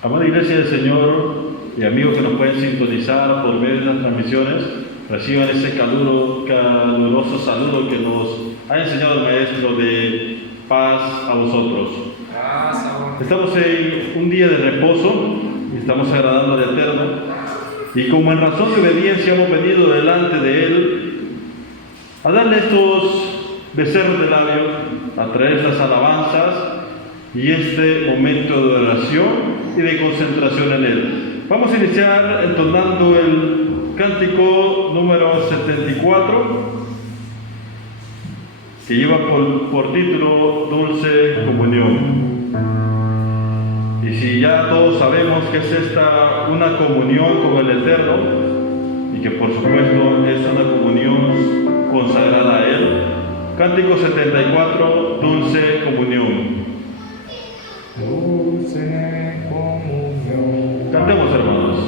Amada Iglesia del Señor y amigos que nos pueden sintonizar por medio de las transmisiones, reciban ese caluroso saludo que nos ha enseñado el Maestro de paz a vosotros. Estamos en un día de reposo y estamos agradando al Eterno, y como en razón de obediencia hemos venido delante de Él a darle estos becerros de labios, a traer estas alabanzas y este momento de oración y de concentración en Él. Vamos a iniciar entonando el cántico número 74, que lleva por título Dulce Comunión. Y si ya todos sabemos que es esta una comunión con el Eterno, y que por supuesto es una comunión consagrada a Él, cántico 74, Dulce Comunión. Dulce comunión. Cantemos, hermanos.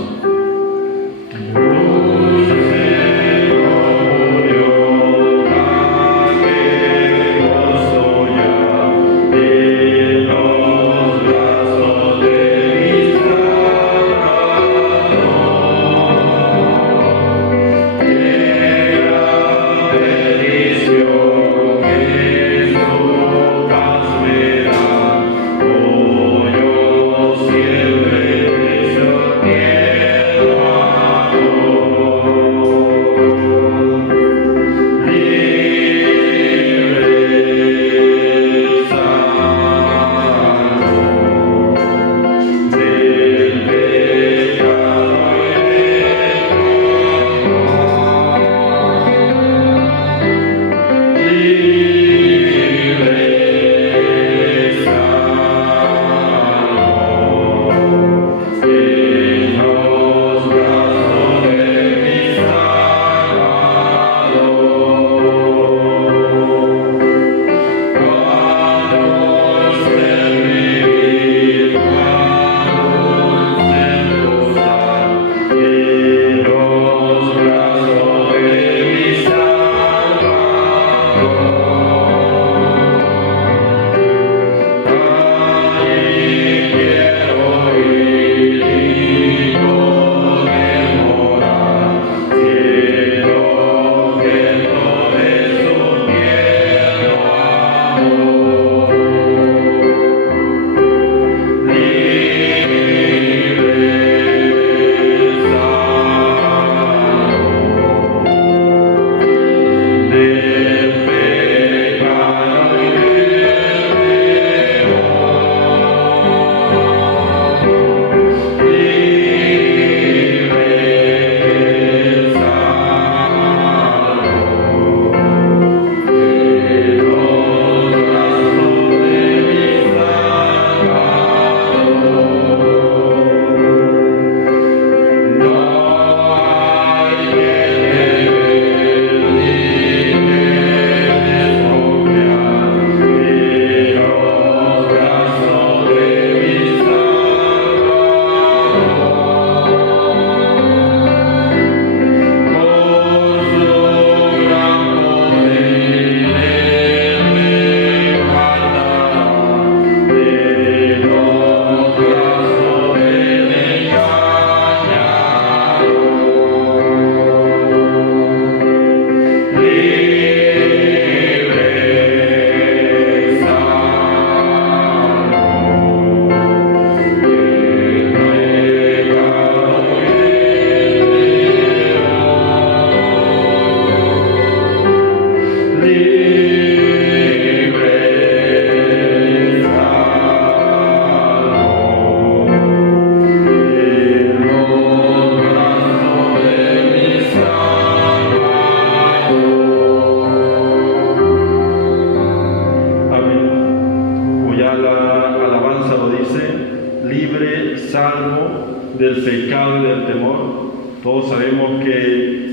Del pecado y del temor. Todos sabemos que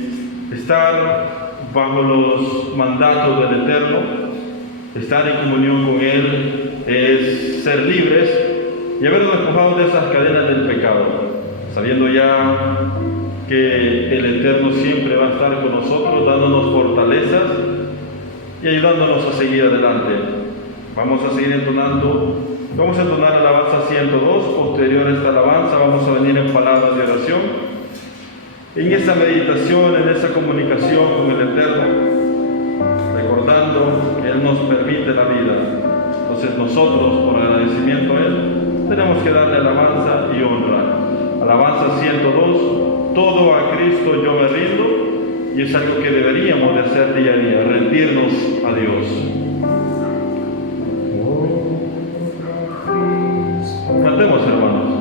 estar bajo los mandatos del Eterno, estar en comunión con Él, es ser libres y habernos despojado de esas cadenas del pecado, sabiendo ya que el Eterno siempre va a estar con nosotros, dándonos fortalezas y ayudándonos a seguir adelante. Vamos a seguir entonando Vamos a entonar la alabanza 102. Posterior a esta alabanza vamos a venir en palabras de oración. En esta meditación, en esta comunicación con el Eterno, recordando que Él nos permite la vida. Entonces nosotros, por agradecimiento a Él, tenemos que darle alabanza y honra. Alabanza 102, todo a Cristo yo me rindo, y es algo que deberíamos de hacer día a día, rendirnos a Dios. Cantemos, hermanos.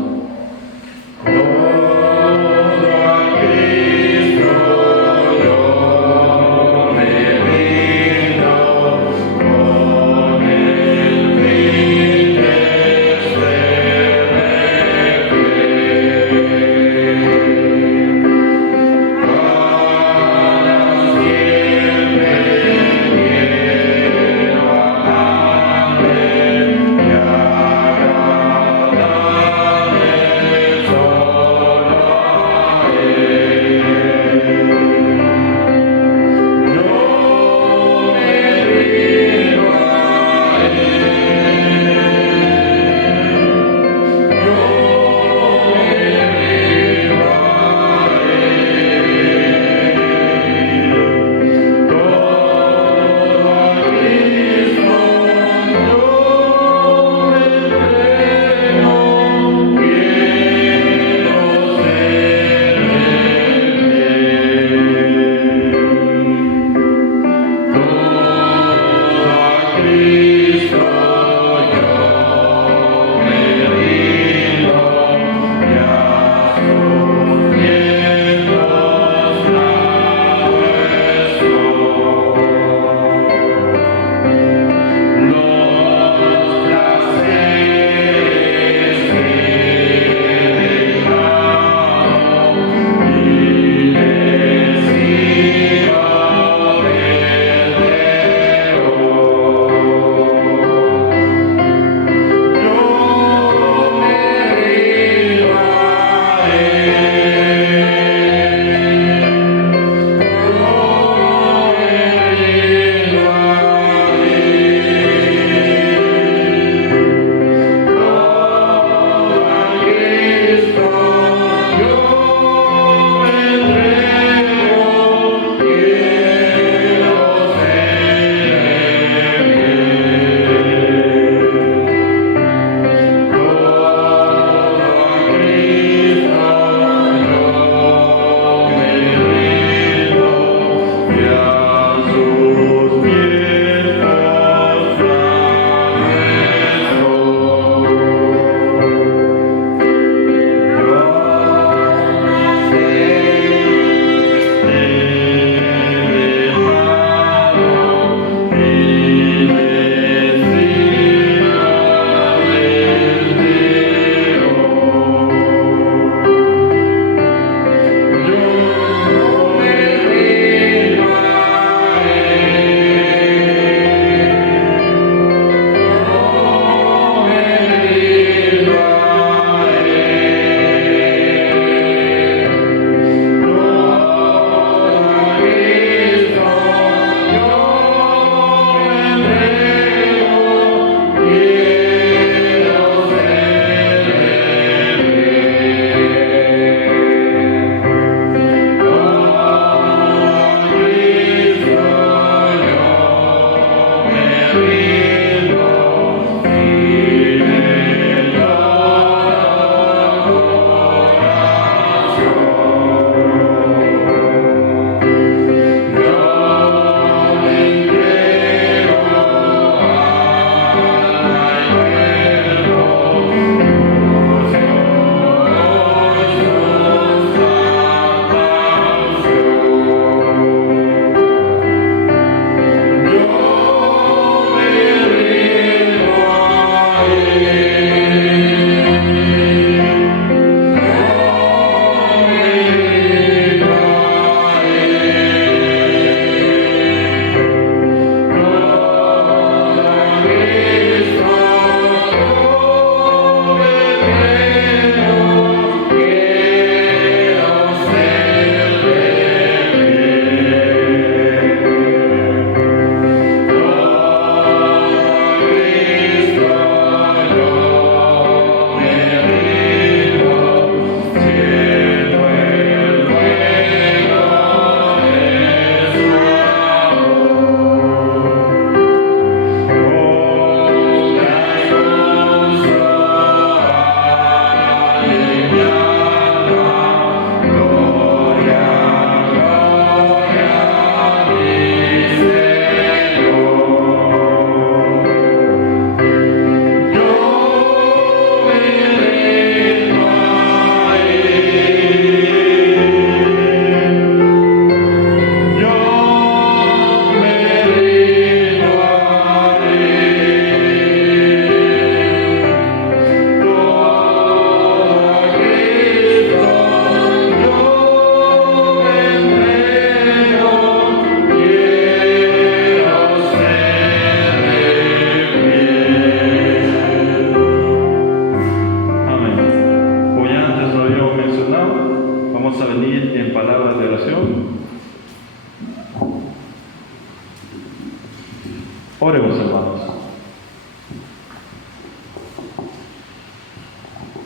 hermanos.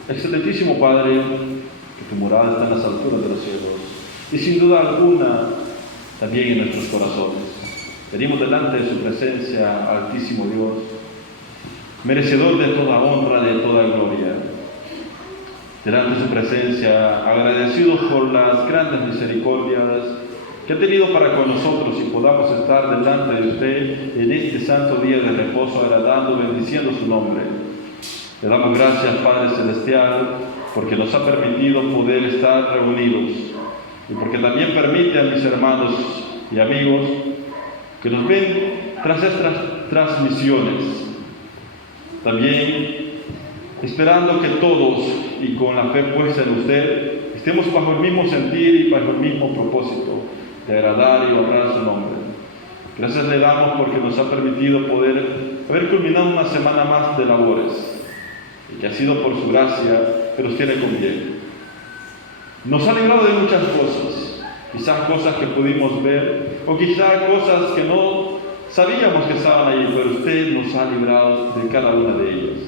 Excelentísimo Padre, que tu morada está en las alturas de los cielos y sin duda alguna también en nuestros corazones. Venimos delante de su presencia, Altísimo Dios, merecedor de toda honra, de toda gloria. Delante de su presencia, agradecidos por las grandes misericordias que ha tenido para con nosotros y podamos estar delante de usted en este santo día de reposo, agradando, bendiciendo su nombre. Le damos gracias, Padre Celestial, porque nos ha permitido poder estar reunidos y porque también permite a mis hermanos y amigos que nos ven tras estas transmisiones. También esperando que todos, y con la fe puesta en usted, estemos bajo el mismo sentir y bajo el mismo propósito de agradar y honrar su nombre. Gracias le damos porque nos ha permitido poder haber culminado una semana más de labores, y que ha sido por su gracia que nos tiene con bien. Nos ha librado de muchas cosas, quizás cosas que pudimos ver, o quizás cosas que no sabíamos que estaban ahí, pero usted nos ha librado de cada una de ellas.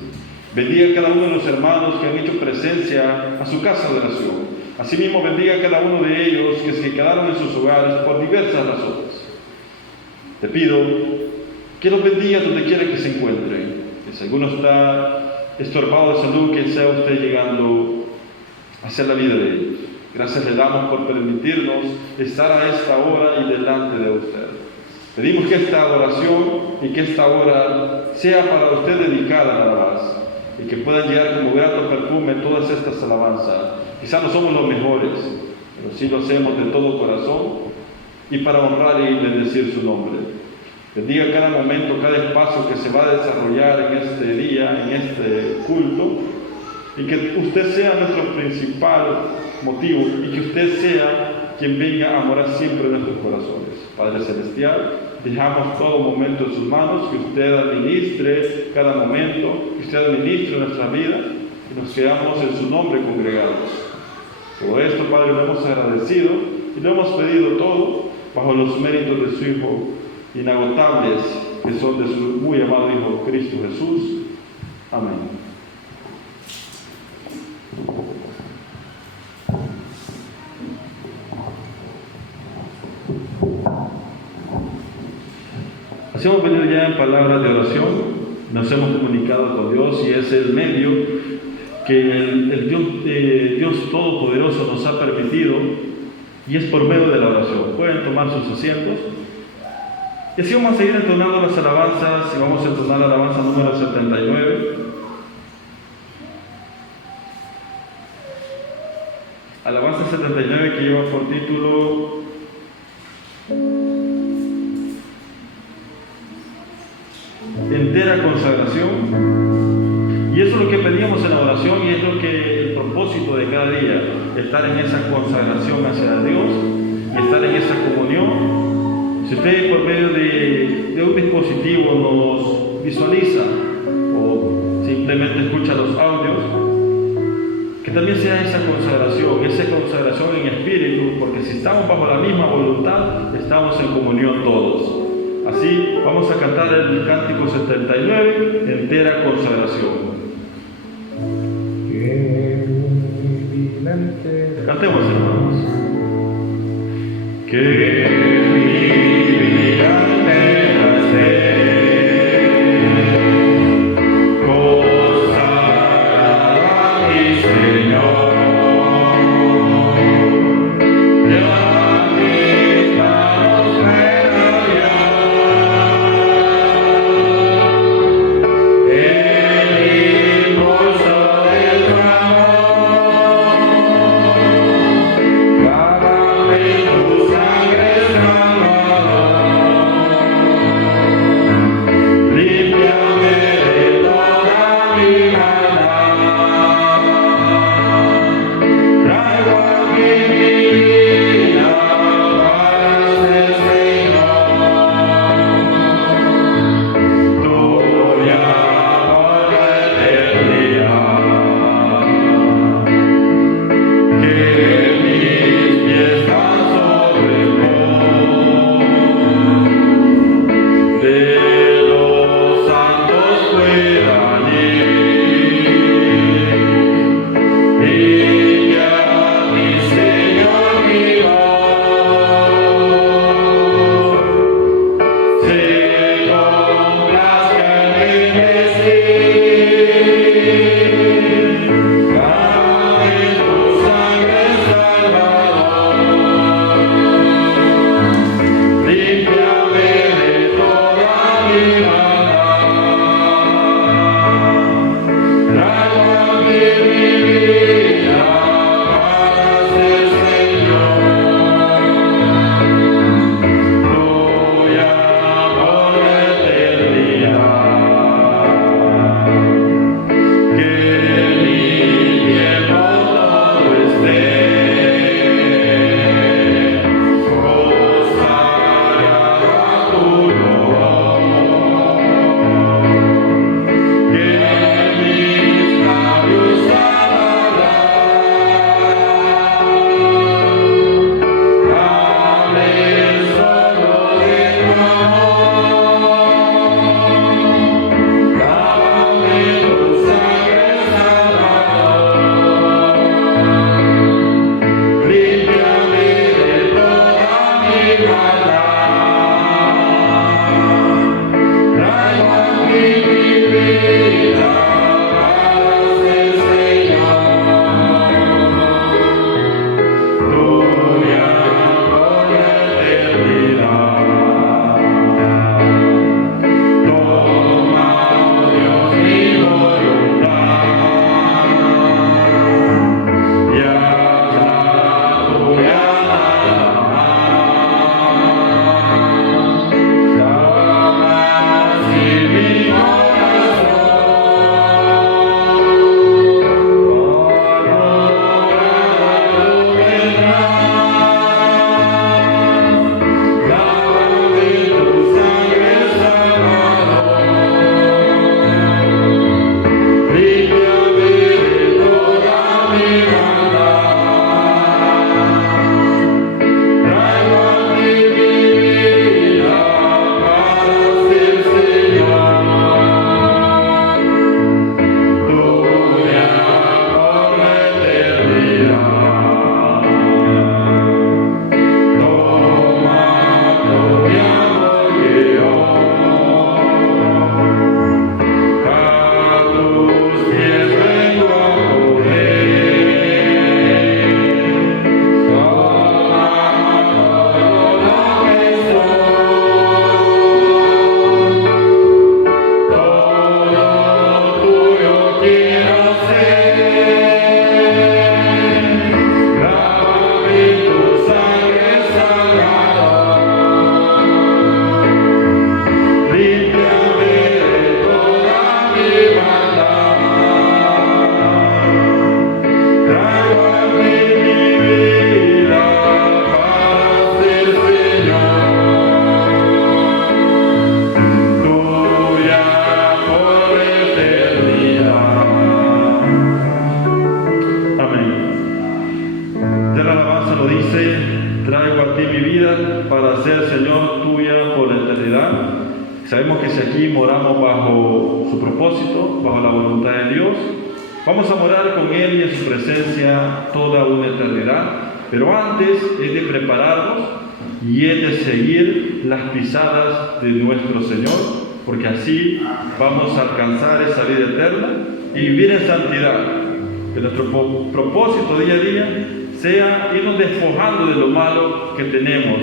Bendiga a cada uno de los hermanos que han hecho presencia a su casa de oración. Asimismo, bendiga a cada uno de ellos que se quedaron en sus hogares por diversas razones. Te pido que los bendiga donde quiera que se encuentren, que si alguno está estorbado de salud, que sea usted llegando a hacer la vida de ellos. Gracias le damos por permitirnos estar a esta hora y delante de usted. Pedimos que esta adoración y que esta hora sea para usted dedicada nada más, y que puedan llegar como grato perfume todas estas alabanzas. Quizás no somos los mejores, pero sí lo hacemos de todo corazón y para honrar y bendecir su nombre. Bendiga cada momento, cada espacio que se va a desarrollar en este día, en este culto, y que usted sea nuestro principal motivo y que usted sea quien venga a morar siempre en nuestros corazones. Padre Celestial, dejamos todo momento en sus manos, que usted administre cada momento, que usted administre nuestra vida y nos quedamos en su nombre congregados. Todo esto, Padre, lo hemos agradecido y lo hemos pedido todo bajo los méritos de su Hijo inagotables, que son de su muy amado Hijo Cristo Jesús. Amén. Así hemos venido ya en palabras de oración, nos hemos comunicado con Dios y es el medio que el Dios Todopoderoso nos ha permitido, y es por medio de la oración. Pueden tomar sus asientos. Y así vamos a seguir entonando las alabanzas, y vamos a entonar la alabanza número 79. Alabanza 79, que lleva por título Entera consagración. Y eso es lo que pedíamos en la oración, y es lo que el propósito de cada día, estar en esa consagración hacia Dios y estar en esa comunión. Si usted por medio de un dispositivo nos visualiza o simplemente escucha los audios, que también sea esa consagración en espíritu, porque si estamos bajo la misma voluntad, estamos en comunión todos. Así vamos a cantar el cántico 79, entera consagración. Cantemos, hermanos. Que mi vida entera esté consagrada a mi Señor. Sangre moramos bajo su propósito, bajo la voluntad de Dios. Vamos a morar con Él y en su presencia toda una eternidad, pero antes es de prepararnos y es de seguir las pisadas de nuestro Señor, porque así vamos a alcanzar esa vida eterna y vivir en santidad. Que nuestro propósito día a día sea irnos despojando de lo malo que tenemos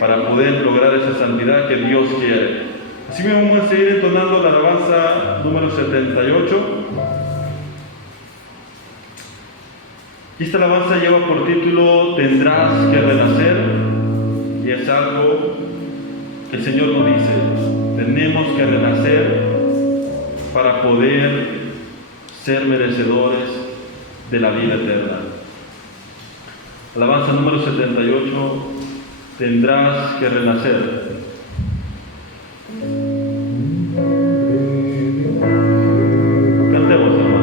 para poder lograr esa santidad que Dios quiere. Así mismo vamos a seguir entonando la alabanza número 78. Y esta alabanza lleva por título Tendrás que renacer, y es algo que el Señor nos dice: tenemos que renacer para poder ser merecedores de la vida eterna. Alabanza número 78, tendrás que renacer. Cantemos, hermanos.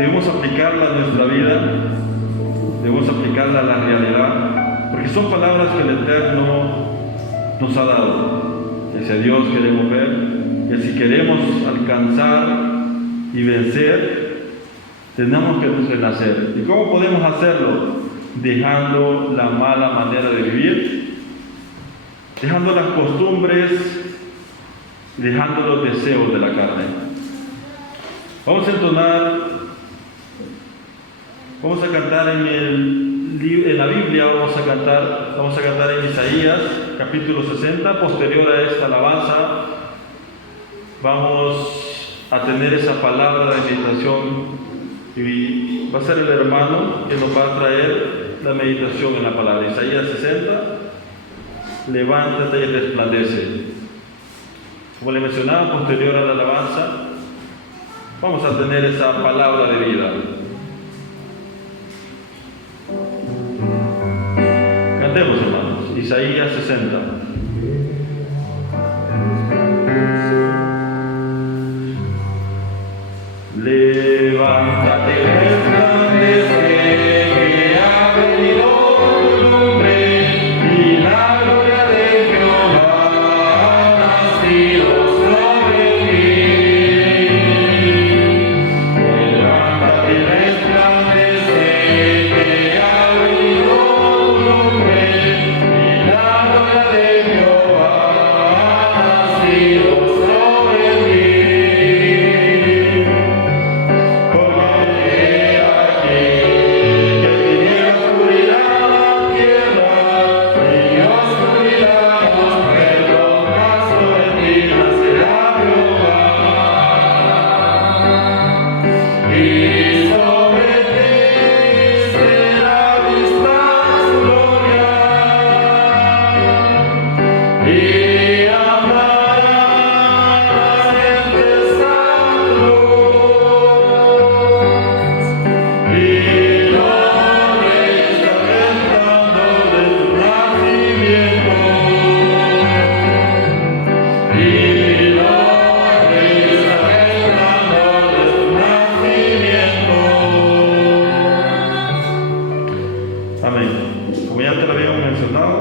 debemos aplicarla a nuestra vida, debemos aplicarla a la realidad, porque son palabras que el Eterno nos ha dado. Ese Dios queremos ver, y si queremos alcanzar y vencer, tenemos que renacer. ¿Y cómo podemos hacerlo? Dejando la mala manera de vivir, dejando las costumbres, dejando los deseos de la carne. Vamos a entonar, vamos a cantar en la Biblia, vamos a cantar en Isaías, capítulo 60, posterior a esta alabanza, vamos a tener esa palabra de meditación y va a ser el hermano que nos va a traer la meditación en la palabra. Isaías 60, levántate y resplandece. Como le mencionaba, posterior a la alabanza, vamos a tener esa palabra de vida. Cantemos, hermanos, Isaías 60. Levántate, resplandece, que ha venido tu lumbre, y la gloria de Jehová ha nacido sobre ti. Levántate, resplandece, que ha venido tu lumbre, y la gloria de Jehová ha nacido sobre ti. Amén. Como ya te lo habíamos mencionado,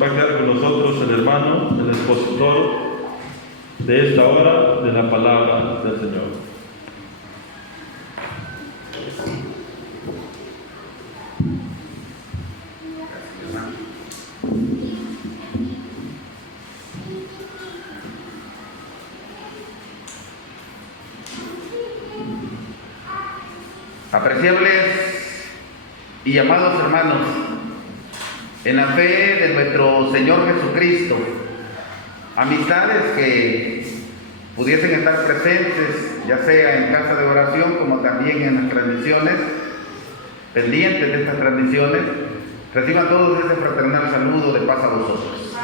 va a quedar con nosotros el hermano, el expositor de esta hora de la palabra del Señor. Apreciables y amados hermanos, en la fe de nuestro Señor Jesucristo, amistades que pudiesen estar presentes, ya sea en casa de oración como también en las transmisiones, pendientes de estas transmisiones, reciban todos ese fraternal saludo de paz a vosotros.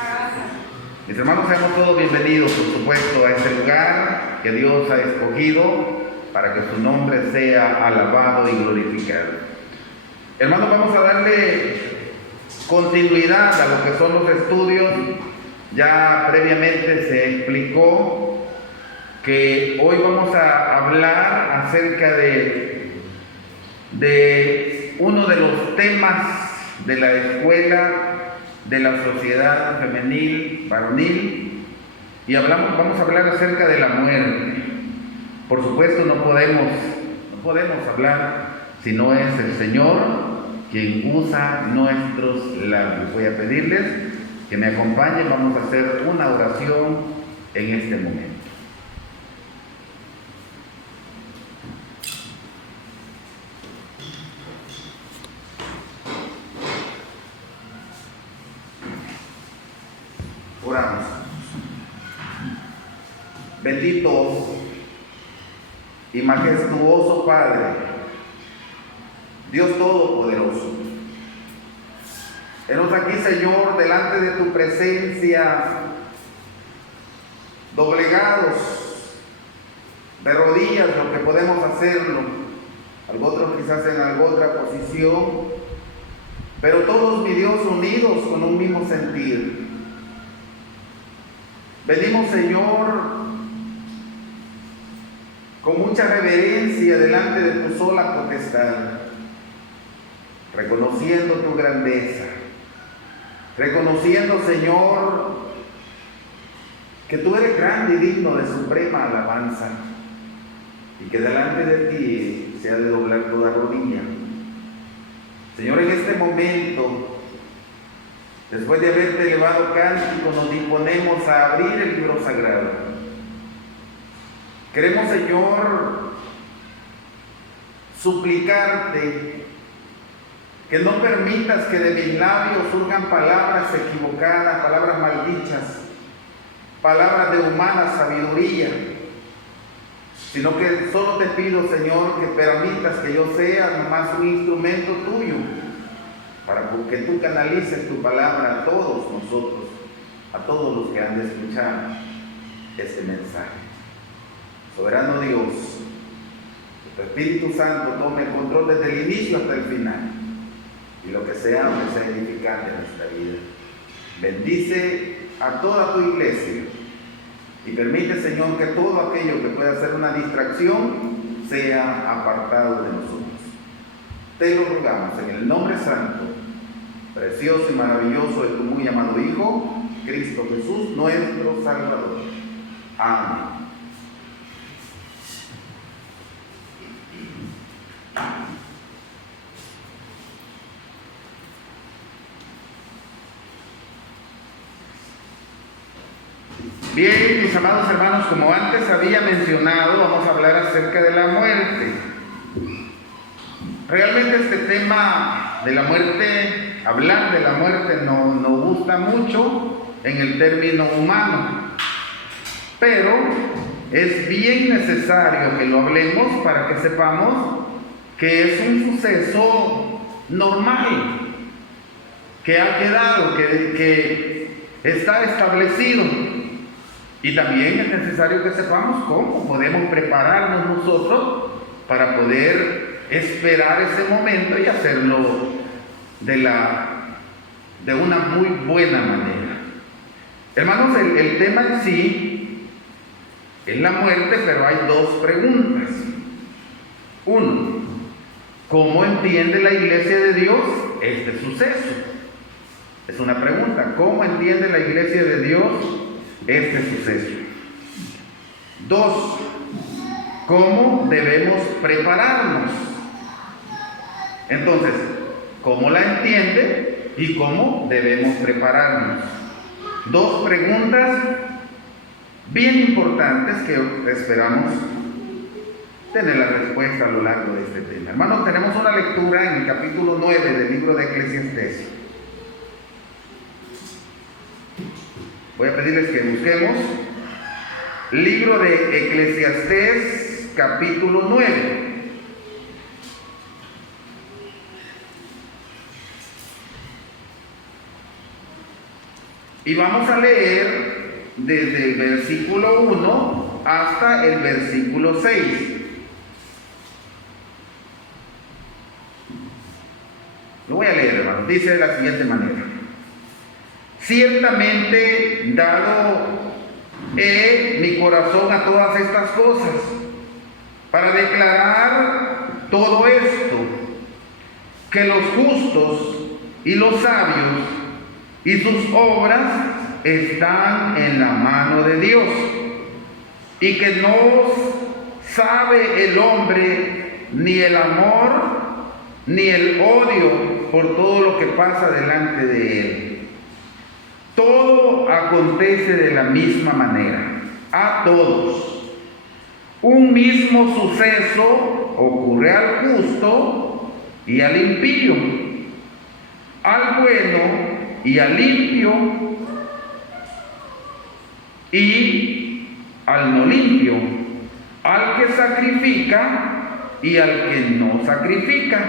Mis hermanos, seamos todos bienvenidos, por supuesto, a este lugar que Dios ha escogido para que su nombre sea alabado y glorificado. Hermanos, vamos a darle continuidad a lo que son los estudios. Ya previamente se explicó que hoy vamos a hablar acerca de uno de los temas de la escuela de la sociedad femenil, varonil, y vamos a hablar acerca de la muerte. Por supuesto, no podemos hablar si no es el Señor quien usa nuestros labios. Voy a pedirles que me acompañen, vamos a hacer una oración en este momento. Oramos. Bendito y majestuoso Padre, Dios Todopoderoso, henos aquí, Señor, delante de tu presencia, doblegados, de rodillas, lo que podemos hacerlo, algunos quizás en alguna otra posición, pero todos, mi Dios, unidos con un mismo sentir. Venimos, Señor, con mucha reverencia delante de tu sola potestad, reconociendo tu grandeza, reconociendo, Señor, que tú eres grande y digno de suprema alabanza, y que delante de ti se ha de doblar toda rodilla. Señor, en este momento, después de haberte elevado cántico, nos disponemos a abrir el libro sagrado. Queremos, Señor, suplicarte que no permitas que de mis labios surjan palabras equivocadas, palabras maldichas, palabras de humana sabiduría, sino que solo te pido, Señor, que permitas que yo sea nomás un instrumento tuyo, para que tú canalices tu palabra a todos nosotros, a todos los que han de escuchar este mensaje. Soberano Dios, que tu Espíritu Santo tome el control desde el inicio hasta el final, y lo que sea edificante en nuestra vida. Bendice a toda tu iglesia, y permite, Señor, que todo aquello que pueda ser una distracción sea apartado de nosotros. Te lo rogamos en el nombre santo, precioso y maravilloso de tu muy amado Hijo, Cristo Jesús, nuestro Salvador. Amén. Bien, mis amados hermanos, como antes había mencionado, vamos a hablar acerca de la muerte. Realmente este tema de la muerte, hablar de la muerte no gusta mucho en el término humano, pero es bien necesario que lo hablemos para que sepamos que es un suceso normal, que ha quedado, que está establecido. Y también es necesario que sepamos cómo podemos prepararnos nosotros para poder esperar ese momento y hacerlo de una muy buena manera. Hermanos, el tema en sí es la muerte, pero hay dos preguntas. Uno, ¿cómo entiende la iglesia de Dios este suceso? Es una pregunta. ¿Cómo entiende la iglesia de Dios este suceso? Dos, ¿cómo debemos prepararnos? Entonces, ¿cómo la entiende y cómo debemos prepararnos? Dos preguntas bien importantes que esperamos tener la respuesta a lo largo de este tema. Hermanos, tenemos una lectura en el capítulo 9 del libro de Eclesiastés. Voy a pedirles que busquemos libro de Eclesiastés, capítulo 9. Y vamos a leer desde el versículo 1 hasta el versículo 6. Lo voy a leer, hermano. Dice de la siguiente manera: ciertamente dado he mi corazón a todas estas cosas, para declarar todo esto, que los justos y los sabios y sus obras están en la mano de Dios, y que no sabe el hombre ni el amor ni el odio por todo lo que pasa delante de él. Todo acontece de la misma manera, a todos. Un mismo suceso ocurre al justo y al impío, al bueno y al limpio y al no limpio, al que sacrifica y al que no sacrifica,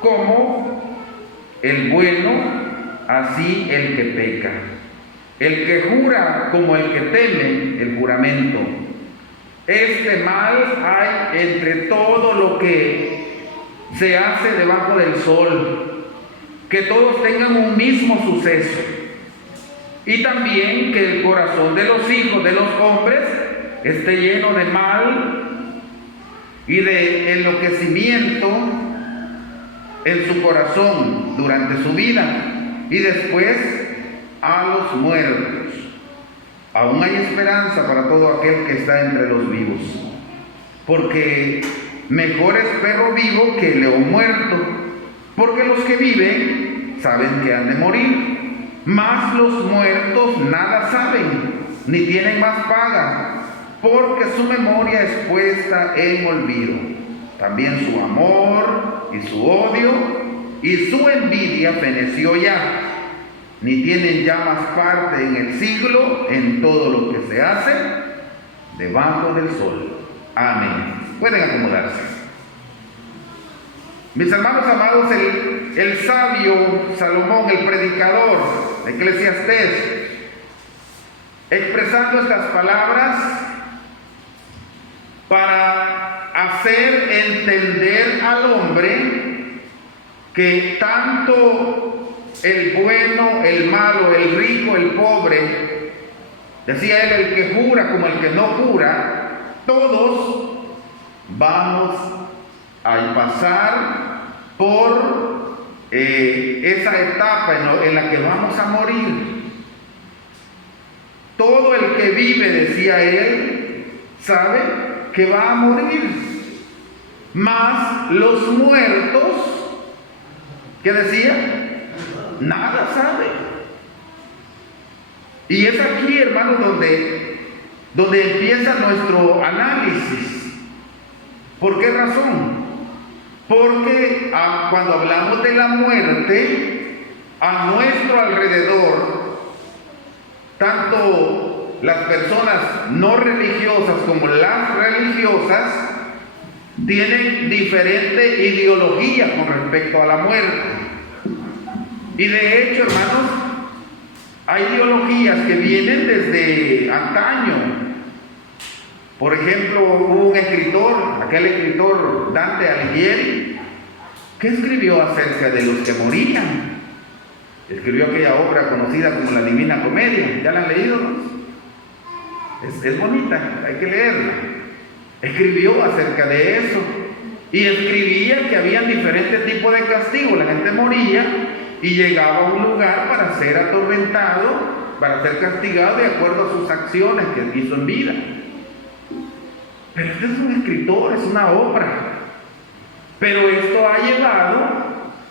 como el bueno, así el que peca, el que jura como el que teme el juramento. Este mal hay entre todo lo que se hace debajo del sol, que todos tengan un mismo suceso, y también que el corazón de los hijos de los hombres esté lleno de mal y de enloquecimiento en su corazón durante su vida, y después a los muertos. Aún hay esperanza para todo aquel que está entre los vivos, porque mejor es perro vivo que león muerto, porque los que viven saben que han de morir, mas los muertos nada saben, ni tienen más paga, porque su memoria es puesta en olvido. También su amor y su odio y su envidia feneció ya, ni tienen ya más parte en el siglo en todo lo que se hace debajo del sol. Amén. Pueden acomodarse. Mis hermanos amados, el sabio Salomón, el predicador de Eclesiastés, expresando estas palabras para hacer entender al hombre que tanto el bueno, el malo, el rico, el pobre, decía él, el que jura como el que no jura, todos vamos a pasar por esa etapa en la que vamos a morir. Todo el que vive, decía él, sabe que va a morir, mas los muertos, ¿qué decía? Nada sabe. Y es aquí, hermanos, donde empieza nuestro análisis. ¿Por qué razón? Porque cuando hablamos de la muerte, a nuestro alrededor, tanto las personas no religiosas como las religiosas tienen diferente ideología con respecto a la muerte. Y de hecho, hermanos, hay ideologías que vienen desde antaño. Por ejemplo, hubo un escritor, aquel escritor Dante Alighieri, que escribió acerca de los que morían. Escribió aquella obra conocida como la Divina Comedia. ¿Ya la han leído? Es bonita, hay que leerla. Escribió acerca de eso. Y escribía que había diferentes tipos de castigos. La gente moría y llegaba a un lugar para ser atormentado, para ser castigado de acuerdo a sus acciones que hizo en vida. Pero este es un escritor, es una obra. Pero esto ha llevado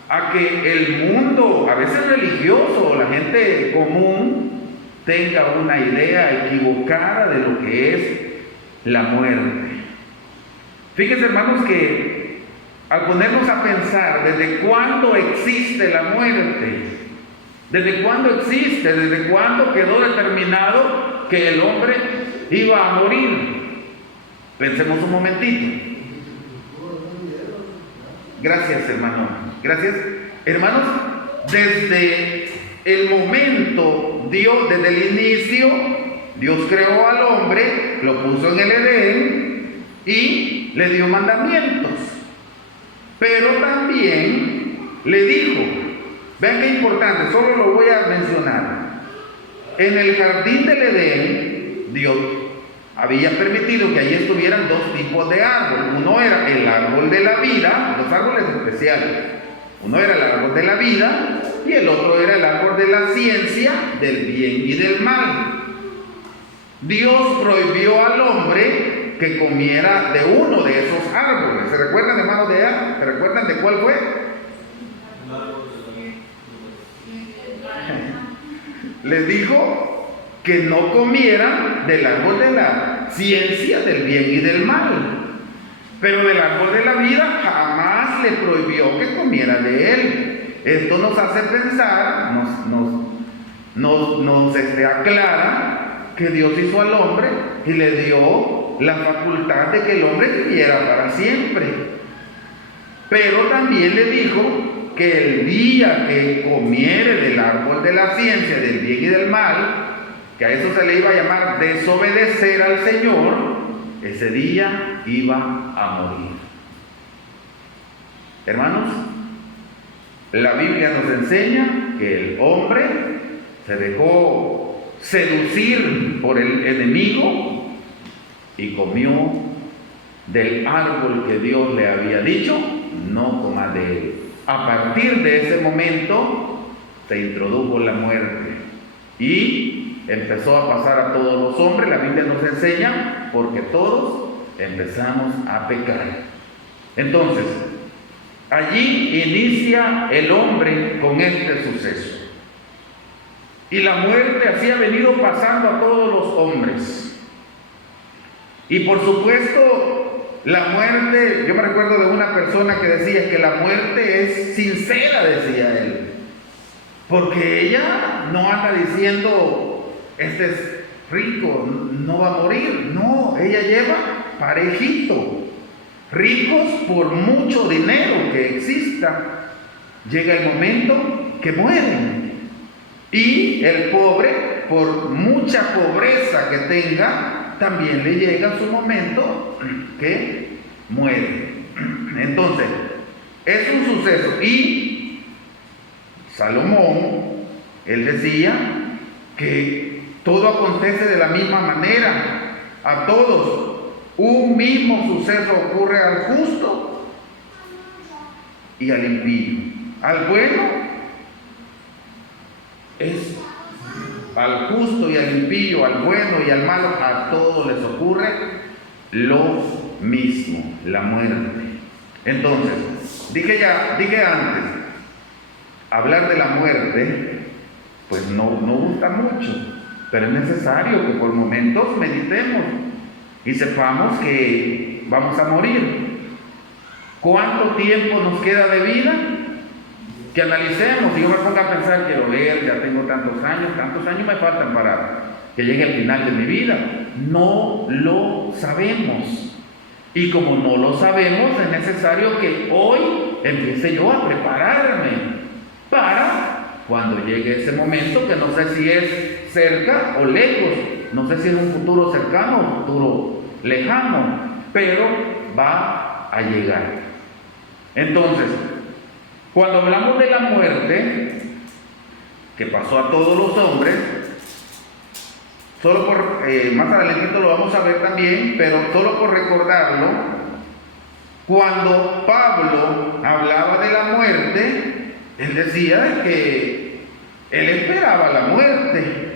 a que el mundo, a veces religioso, la gente común, tenga una idea equivocada de lo que es la muerte. Fíjense, hermanos, que al ponernos a pensar desde cuándo existe la muerte, desde cuándo existe, desde cuándo quedó determinado que el hombre iba a morir, pensemos un momentito. Gracias, hermano. Gracias. Hermanos, desde el momento, Dios, desde el inicio, Dios creó al hombre, lo puso en el Edén y le dio mandamientos. Pero también le dijo, vean qué importante, solo lo voy a mencionar. En el jardín del Edén, Dios había permitido que allí estuvieran dos tipos de árboles. Uno era el árbol de la vida, los árboles especiales. Uno era el árbol de la vida y el otro era el árbol de la ciencia, del bien y del mal. Dios prohibió al hombre que comiera de uno de esos árboles. ¿Se recuerdan, hermanos, de allá? ¿Se recuerdan de cuál fue? Les dijo que no comieran del árbol de la ciencia, del bien y del mal. Pero del árbol de la vida jamás le prohibió que comiera de él. Esto nos hace pensar, nos aclara que Dios hizo al hombre y le dio la facultad de que el hombre viviera para siempre. Pero también le dijo que el día que comiere del árbol de la ciencia, del bien y del mal, que a eso se le iba a llamar desobedecer al Señor, ese día iba a morir. Hermanos, la Biblia nos enseña que el hombre se dejó seducir por el enemigo y comió del árbol que Dios le había dicho, no coma de él. A partir de ese momento, se introdujo la muerte y empezó a pasar a todos los hombres. La Biblia nos enseña porque todos empezamos a pecar. Entonces, allí inicia el hombre con este suceso. Y la muerte así ha venido pasando a todos los hombres. Y por supuesto, la muerte, yo me recuerdo de una persona que decía que la muerte es sincera, decía él. Porque ella no anda diciendo, este es rico, no va a morir. No, ella lleva parejito. Ricos por mucho dinero que exista, llega el momento que mueren. Y el pobre, por mucha pobreza que tenga, también le llega su momento que muere. Entonces, es un suceso. Y Salomón, él decía que todo acontece de la misma manera, a todos. Un mismo suceso ocurre al justo y al impío. Al bueno es al justo y al impío, al bueno y al malo, a todos les ocurre lo mismo, la muerte. Entonces, dije antes, hablar de la muerte, pues no gusta mucho, pero es necesario que por momentos meditemos y sepamos que vamos a morir. ¿Cuánto tiempo nos queda de vida? Que analicemos. Si yo me pongo a pensar, quiero ver, ya tengo tantos años me faltan para que llegue el final de mi vida. No lo sabemos. Y como no lo sabemos, es necesario que hoy empiece yo a prepararme para cuando llegue ese momento, que no sé si es cerca o lejos, no sé si es un futuro cercano o un futuro lejano, pero va a llegar. Entonces, cuando hablamos de la muerte, que pasó a todos los hombres, solo por, más adelantito lo vamos a ver también, pero solo por recordarlo, cuando Pablo hablaba de la muerte, él decía que él esperaba la muerte.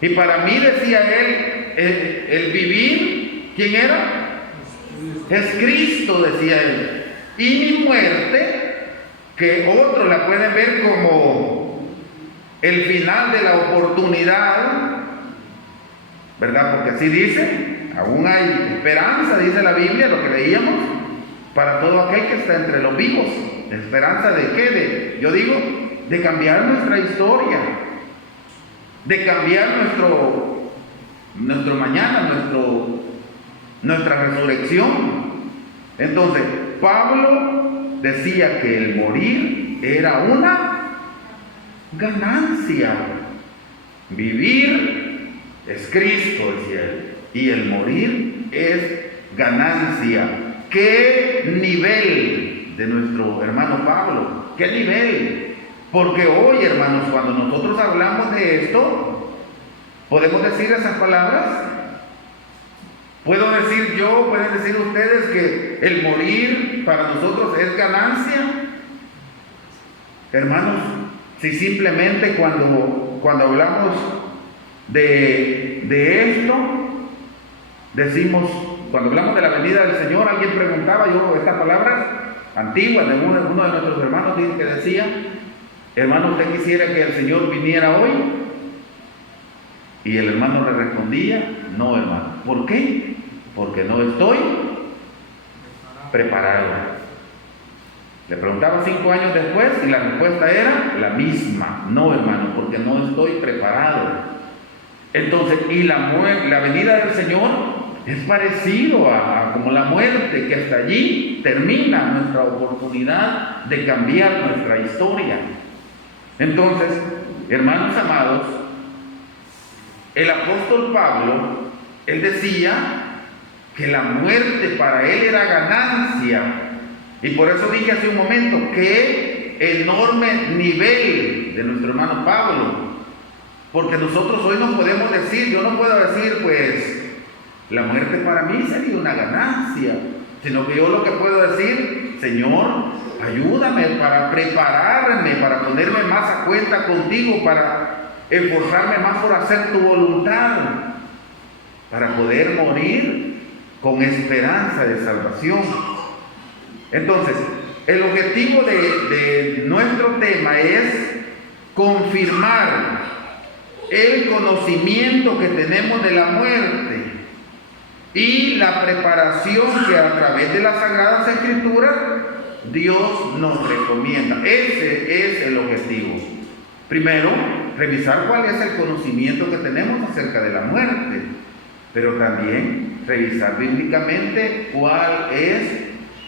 Y para mí, decía él, el vivir, ¿quién era? Es Cristo, decía él. Y mi muerte, que otros la pueden ver como el final de la oportunidad, ¿verdad? Porque así dice, aún hay esperanza, dice la Biblia, lo que leíamos, para todo aquel que está entre los vivos. ¿Esperanza de qué? Yo digo, de cambiar nuestra historia, de cambiar nuestro mañana, nuestra resurrección. Entonces, Pablo decía que el morir era una ganancia. Vivir es Cristo, decía él, y el morir es ganancia. ¿Qué nivel de nuestro hermano Pablo? ¿Qué nivel? Porque hoy, hermanos, cuando nosotros hablamos de esto, ¿podemos decir esas palabras? ¿Puedo decir yo, pueden decir ustedes que el morir para nosotros es ganancia? Hermanos, si simplemente cuando hablamos de esto, decimos, cuando hablamos de la venida del Señor, alguien preguntaba, yo estas palabras antiguas de uno de nuestros hermanos que decía, hermano, ¿usted quisiera que el Señor viniera hoy? Y el hermano le respondía, no, hermano. ¿Por qué? Porque no estoy preparado. Le preguntaba 5 años después y la respuesta era la misma, no, hermano, porque no estoy preparado. Entonces, y la venida del Señor es parecido a como la muerte, que hasta allí termina nuestra oportunidad de cambiar nuestra historia. Entonces, hermanos amados, el apóstol Pablo, él decía que la muerte para él era ganancia. Y por eso dije hace un momento, qué enorme nivel de nuestro hermano Pablo. Porque nosotros hoy no podemos decir, yo no puedo decir, pues, la muerte para mí sería una ganancia. Sino que yo lo que puedo decir, Señor, ayúdame para prepararme, para ponerme más a cuenta contigo, para esforzarme más por hacer tu voluntad, para poder morir con esperanza de salvación. Entonces, el objetivo de nuestro tema es confirmar el conocimiento que tenemos de la muerte y la preparación que a través de las Sagradas Escrituras Dios nos recomienda. Ese es el objetivo. Primero, revisar cuál es el conocimiento que tenemos acerca de la muerte, pero también revisar bíblicamente cuál es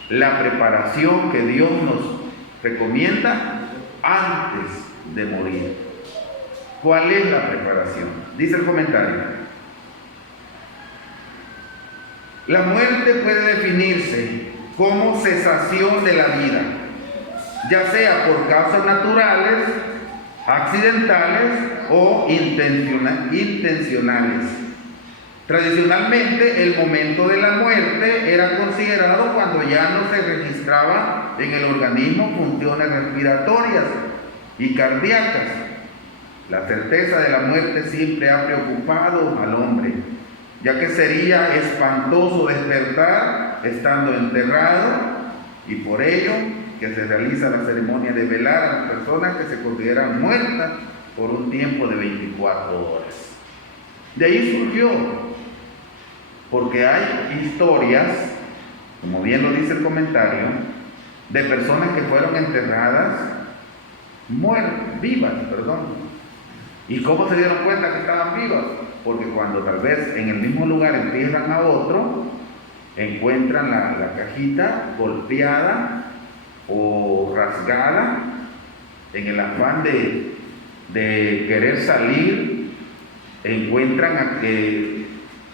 la preparación que Dios nos recomienda antes de morir. ¿Cuál es la preparación? Dice el comentario: la muerte puede definirse como cesación de la vida, ya sea por causas naturales, accidentales o intencionales. Tradicionalmente, el momento de la muerte era considerado cuando ya no se registraba en el organismo funciones respiratorias y cardíacas. La certeza de la muerte siempre ha preocupado al hombre, ya que sería espantoso despertar estando enterrado, y por ello que se realiza la ceremonia de velar a las personas que se consideran muertas por un tiempo de 24 horas. De ahí surgió, porque hay historias, como bien lo dice el comentario, de personas que fueron enterradas vivas. ¿Y cómo se dieron cuenta que estaban vivas? Porque cuando tal vez en el mismo lugar entierran a otro, encuentran la cajita golpeada o rasgada en el afán de querer salir, encuentran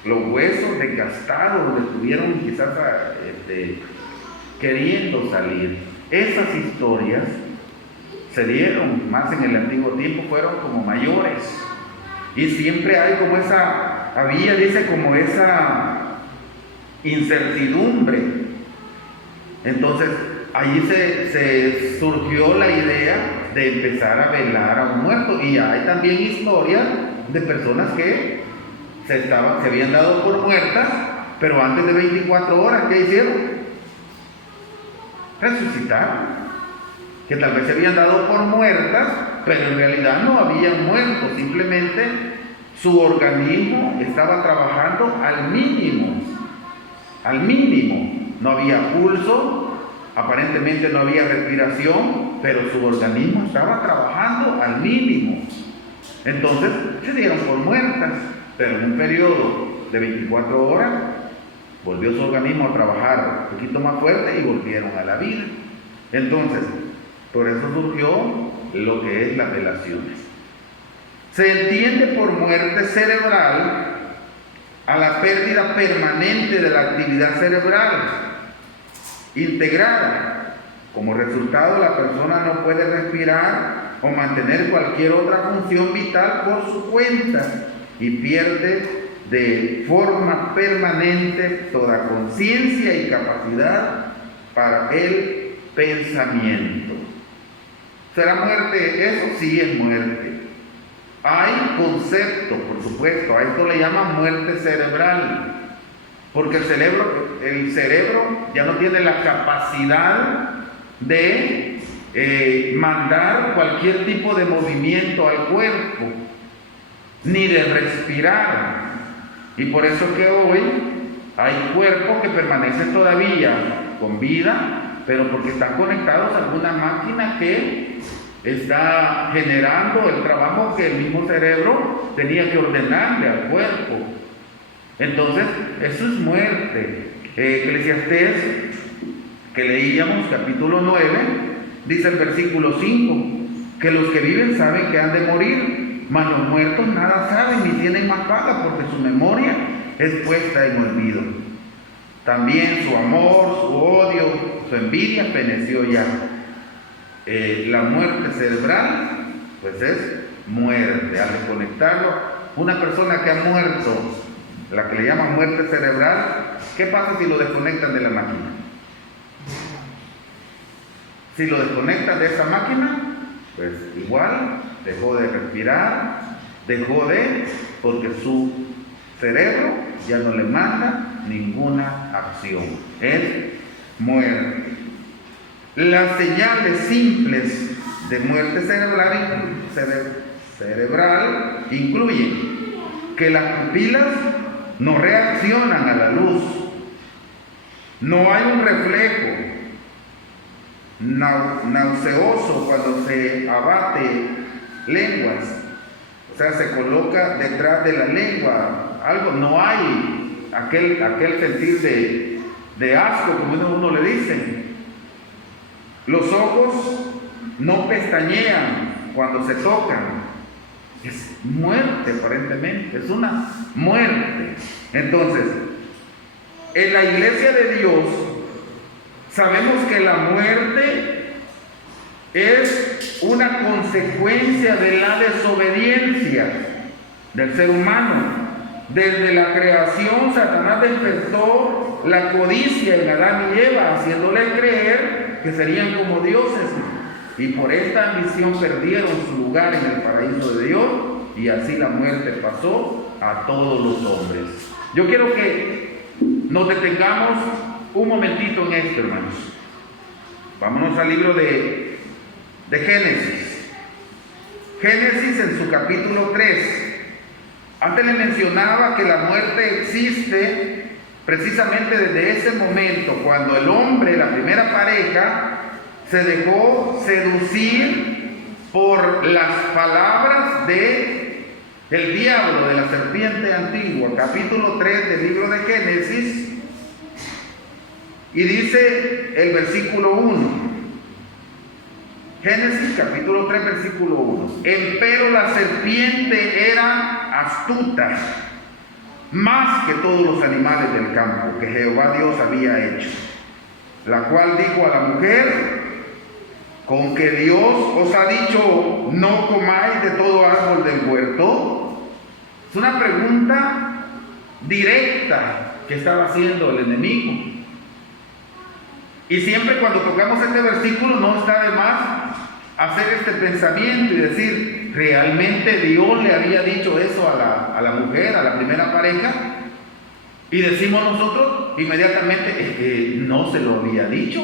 los huesos desgastados, donde estuvieron quizás queriendo salir. Esas historias se dieron más en el antiguo tiempo, fueron como mayores, y siempre hay como como esa incertidumbre. Entonces allí se surgió la idea de empezar a velar a un muerto, y hay también historias de personas que se habían dado por muertas, pero antes de 24 horas, ¿qué hicieron? Resucitaron. Que tal vez se habían dado por muertas, pero en realidad no habían muerto, simplemente su organismo estaba trabajando al mínimo, no había pulso, aparentemente no había respiración, pero su organismo estaba trabajando al mínimo. Entonces se dieron por muertas, pero en un periodo de 24 horas volvió su organismo a trabajar un poquito más fuerte y volvieron a la vida. Entonces, por eso surgió lo que es las velaciones. Se entiende por muerte cerebral a la pérdida permanente de la actividad cerebral integrada. Como resultado, la persona no puede respirar o mantener cualquier otra función vital por su cuenta y pierde de forma permanente toda conciencia y capacidad para el pensamiento. ¿Será muerte? Eso sí es muerte. Hay conceptos, por supuesto, a esto le llaman muerte cerebral, porque el cerebro ya no tiene la capacidad de mandar cualquier tipo de movimiento al cuerpo, ni de respirar. Y por eso que hoy hay cuerpos que permanecen todavía con vida, pero porque están conectados a alguna máquina que está generando el trabajo que el mismo cerebro tenía que ordenarle al cuerpo. Entonces, eso es muerte. Eclesiastés, que leíamos, capítulo 9, dice el versículo 5, que los que viven saben que han de morir, mas los muertos nada saben ni tienen más paga, porque su memoria es puesta en olvido. También su amor, su odio, su envidia feneció ya. La muerte cerebral, pues es muerte. Al desconectarlo, una persona que ha muerto, la que le llaman muerte cerebral, ¿qué pasa si lo desconectan de la máquina? Si lo desconectas de esa máquina, pues igual dejó de respirar, porque su cerebro ya no le manda ninguna acción. Es muerte. Las señales simples de muerte cerebral incluyen que las pupilas no reaccionan a la luz, no hay un reflejo nauseoso cuando se abate lenguas, o sea, se coloca detrás de la lengua algo, no hay aquel sentir de asco, como uno le dice. Los ojos no pestañean cuando se tocan. Es muerte, aparentemente, es una muerte. Entonces, en la iglesia de Dios sabemos que la muerte es una consecuencia de la desobediencia del ser humano. Desde la creación, Satanás despertó la codicia en Adán y Eva, haciéndoles creer que serían como dioses. Y por esta ambición perdieron su lugar en el paraíso de Dios, y así la muerte pasó a todos los hombres. Yo quiero que nos detengamos un momentito en esto, hermanos. Vámonos al libro de Génesis. Génesis en su capítulo 3. Antes le mencionaba que la muerte existe precisamente desde ese momento, cuando el hombre, la primera pareja, se dejó seducir por las palabras del diablo, de la serpiente antigua. Capítulo 3 del libro de Génesis. Y dice el versículo 1. Génesis capítulo 3 versículo 1. Empero la serpiente era astuta, más que todos los animales del campo que Jehová Dios había hecho, la cual dijo a la mujer: ¿con que Dios os ha dicho no comáis de todo árbol del huerto? Es una pregunta directa que estaba haciendo el enemigo. Y siempre cuando tocamos este versículo no está de más hacer este pensamiento y decir: ¿realmente Dios le había dicho eso a la mujer, a la primera pareja? Y decimos nosotros inmediatamente: no se lo había dicho.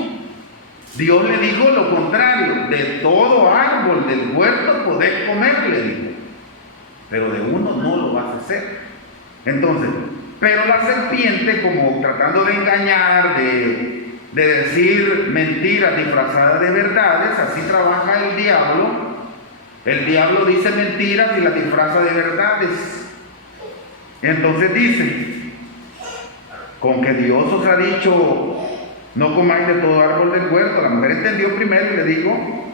Dios le dijo lo contrario: de todo árbol del huerto podés comer, le dijo, pero de uno no lo vas a hacer. Entonces, pero la serpiente, como tratando de engañar, de decir mentiras disfrazadas de verdades, así trabaja el diablo. El diablo dice mentiras y las disfraza de verdades. Entonces dice: con que Dios os ha dicho no comáis de todo árbol del huerto. La mujer entendió primero y le dijo,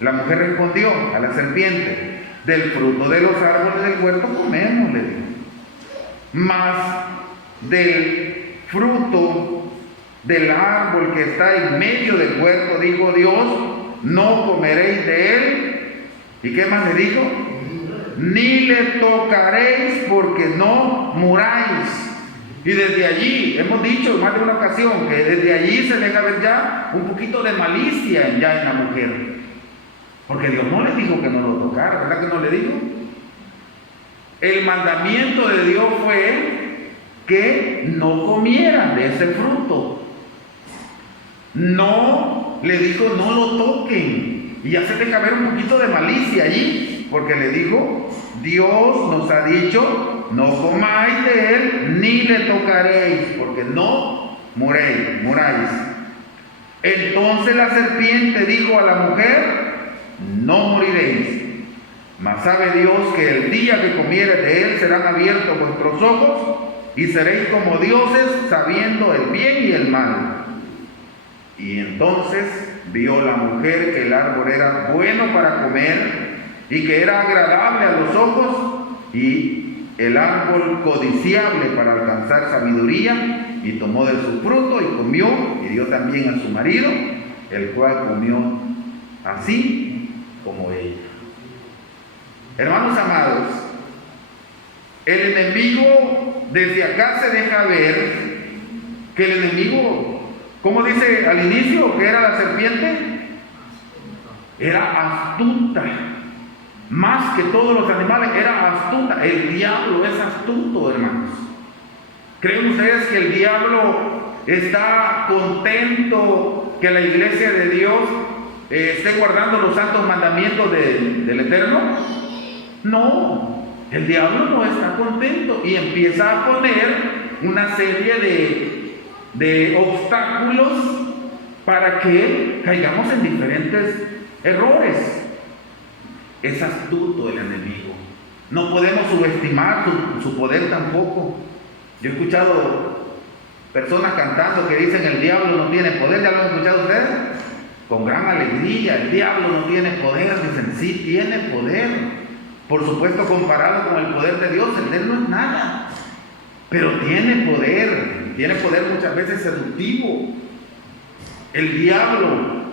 la mujer respondió a la serpiente: del fruto de los árboles del huerto comemos, le dijo, mas del fruto del árbol que está en medio del huerto, dijo Dios, no comeréis de él. ¿Y qué más le dijo? Ni le tocaréis, porque no muráis. Y desde allí, hemos dicho en más de una ocasión, que desde allí se deja ver ya un poquito de malicia ya en la mujer. Porque Dios no le dijo que no lo tocara, ¿verdad que no le dijo? El mandamiento de Dios fue que no comieran de ese fruto. No, le dijo, no lo toquen. Y ya se deja ver un poquito de malicia allí, porque le dijo, Dios nos ha dicho, no comáis de él, ni le tocaréis, porque no muráis. Entonces la serpiente dijo a la mujer, no moriréis, mas sabe Dios que el día que comiereis de él serán abiertos vuestros ojos, y seréis como dioses, sabiendo el bien y el mal. Y entonces vio la mujer que el árbol era bueno para comer, y que era agradable a los ojos, y el árbol codiciable para alcanzar sabiduría, y tomó de su fruto y comió, y dio también a su marido, el cual comió así como ella. Hermanos amados, el enemigo desde acá se deja ver que el enemigo, ¿cómo dice al inicio que era la serpiente? era astuta. Más que todos los animales, era astuta. El diablo es astuto, hermanos. ¿Creen ustedes que el diablo está contento que la iglesia de Dios esté guardando los santos mandamientos del Eterno? No, el diablo no está contento y empieza a poner una serie de obstáculos para que caigamos en diferentes errores. Es astuto el enemigo. No podemos subestimar su poder tampoco. Yo he escuchado personas cantando que dicen el diablo no tiene poder. ¿Ya lo han escuchado ustedes? Con gran alegría, el diablo no tiene poder. Dicen, sí tiene poder. Por supuesto, comparado con el poder de Dios, el de él no es nada. Pero tiene poder muchas veces seductivo. El diablo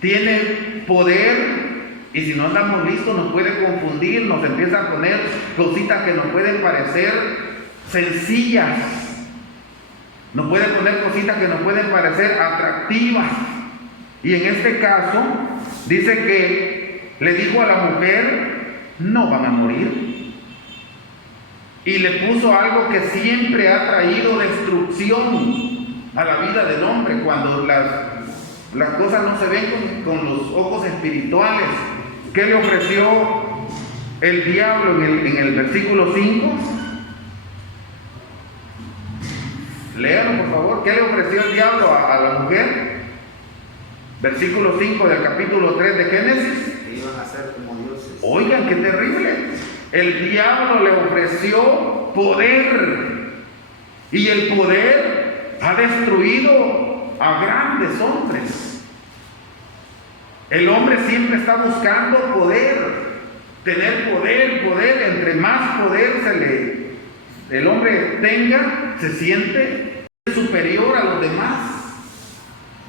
tiene poder. Y si no andamos listos nos puede confundir, nos empieza a poner cositas que nos pueden parecer sencillas. Nos puede poner cositas que nos pueden parecer atractivas. Y en este caso, dice que le dijo a la mujer, no van a morir. Y le puso algo que siempre ha traído destrucción a la vida del hombre, cuando las cosas no se ven con los ojos espirituales. ¿Qué le ofreció el diablo en el versículo 5? Léalo, por favor. ¿Qué le ofreció el diablo a la mujer? Versículo 5 del capítulo 3 de Génesis. Que iban a ser como dioses. Oigan, qué terrible. El diablo le ofreció poder. Y el poder ha destruido a grandes hombres. El hombre siempre está buscando poder, tener poder. Entre más poder el hombre tenga, se siente superior a los demás.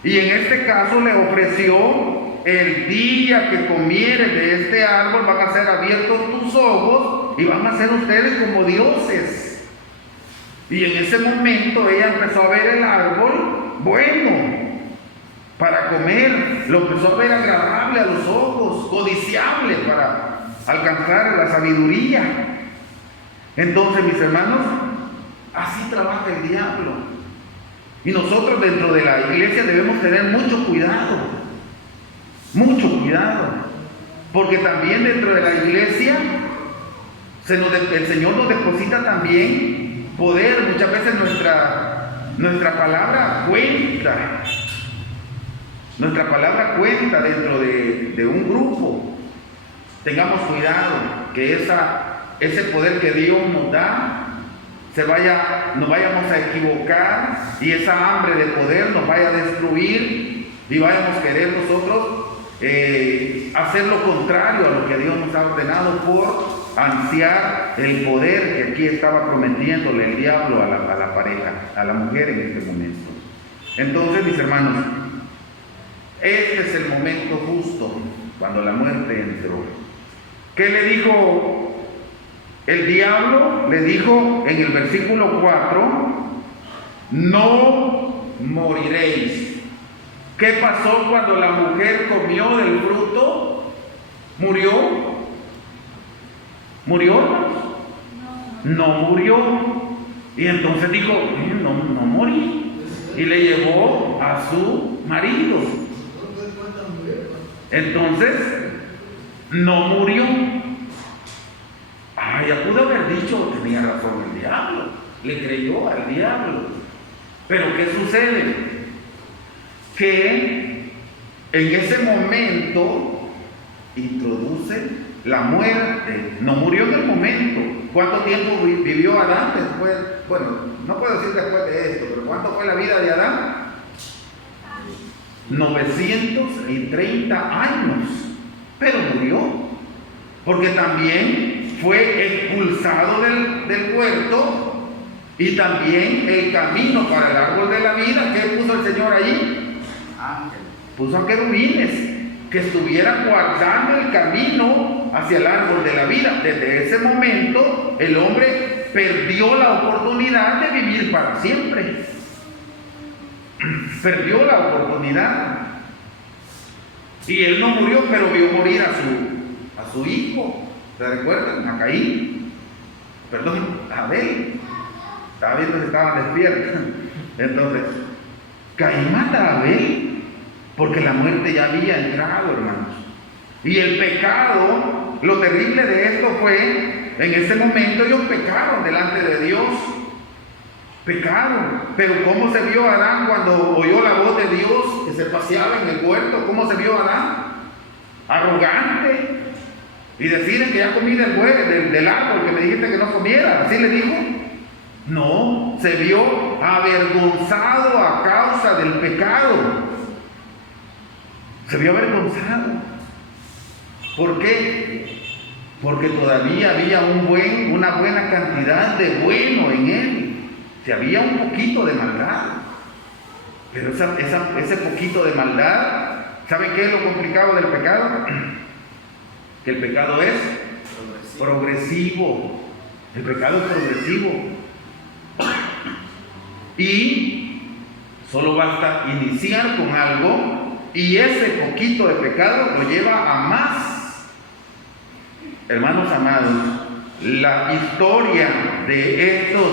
Y en este caso le ofreció: el día que comieres de este árbol van a ser abiertos tus ojos y van a ser ustedes como dioses. Y en ese momento ella empezó a ver el árbol bueno para comer, lo empezó a ver agradable a los ojos, codiciable para alcanzar la sabiduría. Entonces, mis hermanos, así trabaja el diablo. Y nosotros dentro de la iglesia debemos tener mucho cuidado, porque también dentro de la iglesia el Señor nos deposita también poder. Muchas veces nuestra palabra cuenta. Nuestra palabra cuenta dentro de un grupo. Tengamos cuidado que ese poder que Dios nos da nos vayamos a equivocar y esa hambre de poder nos vaya a destruir y vayamos a querer nosotros hacer lo contrario a lo que Dios nos ha ordenado por ansiar el poder que aquí estaba prometiéndole el diablo a la pareja, a la mujer en este momento. Entonces, mis hermanos, este es el momento justo cuando la muerte entró. ¿Qué le dijo el diablo? Le dijo en el versículo 4: no moriréis. ¿Qué pasó cuando la mujer comió del fruto? ¿Murió? ¿Murió? No murió. Y entonces dijo: no morí. Y le llevó a su marido. Entonces, no murió. Ya pudo haber dicho, tenía razón el diablo. Le creyó al diablo. Pero ¿qué sucede? Que en ese momento introduce la muerte. No murió en el momento. ¿Cuánto tiempo vivió Adán después? Bueno, no puedo decir después de esto, pero ¿cuánto fue la vida de Adán? 930 años. Pero murió, porque también fue expulsado del huerto, y también el camino para el árbol de la vida. ¿Qué puso el Señor allí? Ángel. Puso a querubines que estuvieran guardando el camino hacia el árbol de la vida. Desde ese momento el hombre perdió la oportunidad de vivir para siempre. Perdió la oportunidad. Y él no murió, pero vio morir a su hijo. ¿Se recuerdan? A Caín. Perdón, a Abel. Estaba viendo si estaban despiertos. Entonces, Caín mata a Abel porque la muerte ya había entrado, hermanos. Y el pecado, lo terrible de esto fue, en ese momento ellos pecaron delante de Dios. Pecaron. Pero ¿cómo se vio Adán cuando oyó la voz de Dios que se paseaba en el huerto? ¿Cómo se vio Adán? Arrogante. Y decirle que ya comí del árbol que me dijiste que no comiera. ¿Así le dijo? No, se vio avergonzado a causa del pecado. Se vio avergonzado. ¿Por qué? Porque todavía había una buena cantidad de bueno en él. Si había un poquito de maldad. Pero ese poquito de maldad, ¿saben qué es lo complicado del pecado? Que el pecado es progresivo. El pecado es progresivo. Y solo basta iniciar con algo y ese poquito de pecado lo lleva a más. Hermanos amados, la historia de estos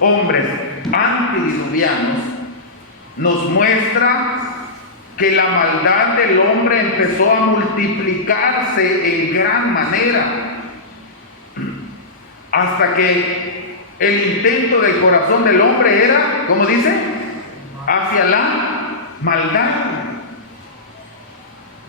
hombres antediluvianos nos muestra que la maldad del hombre empezó a multiplicarse en gran manera, hasta que el intento del corazón del hombre era, ¿cómo dice? Hacia la maldad.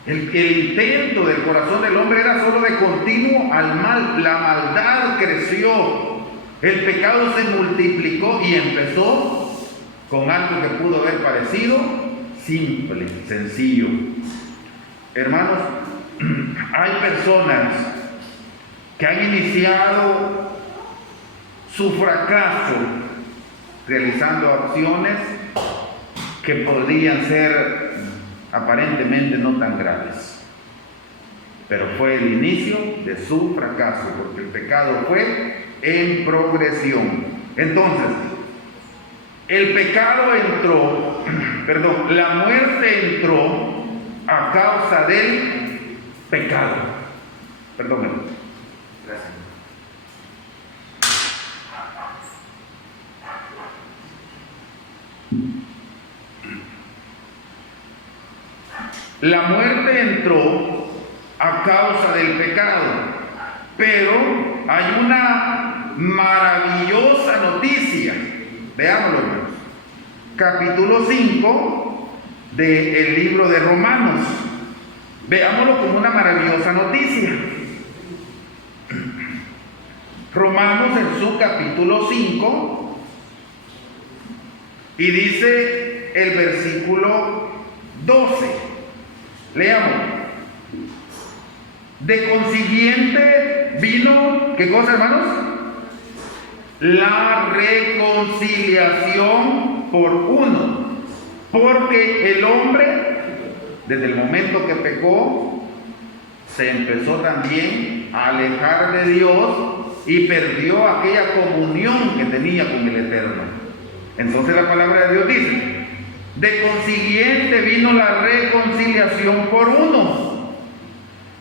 El intento del corazón del hombre era solo de continuo al mal. La maldad creció, el pecado se multiplicó y empezó con algo que pudo haber parecido simple, sencillo. Hermanos, hay personas que han iniciado su fracaso realizando acciones que podrían ser aparentemente no tan graves, pero fue el inicio de su fracaso, porque el pecado fue en progresión. Entonces, el pecado entró, la muerte entró a causa del pecado. Perdónenme. Gracias. La muerte entró a causa del pecado, pero hay una maravillosa noticia. Veámoslo, hermanos. Capítulo 5 del libro de Romanos. Veámoslo como una maravillosa noticia. Romanos en su capítulo 5 y dice el versículo 12. Leamos. De consiguiente vino, ¿qué cosa, hermanos? La reconciliación por uno. Porque el hombre, desde el momento que pecó, se empezó también a alejar de Dios y perdió aquella comunión que tenía con el Eterno. Entonces la palabra de Dios dice: de consiguiente vino la reconciliación por uno.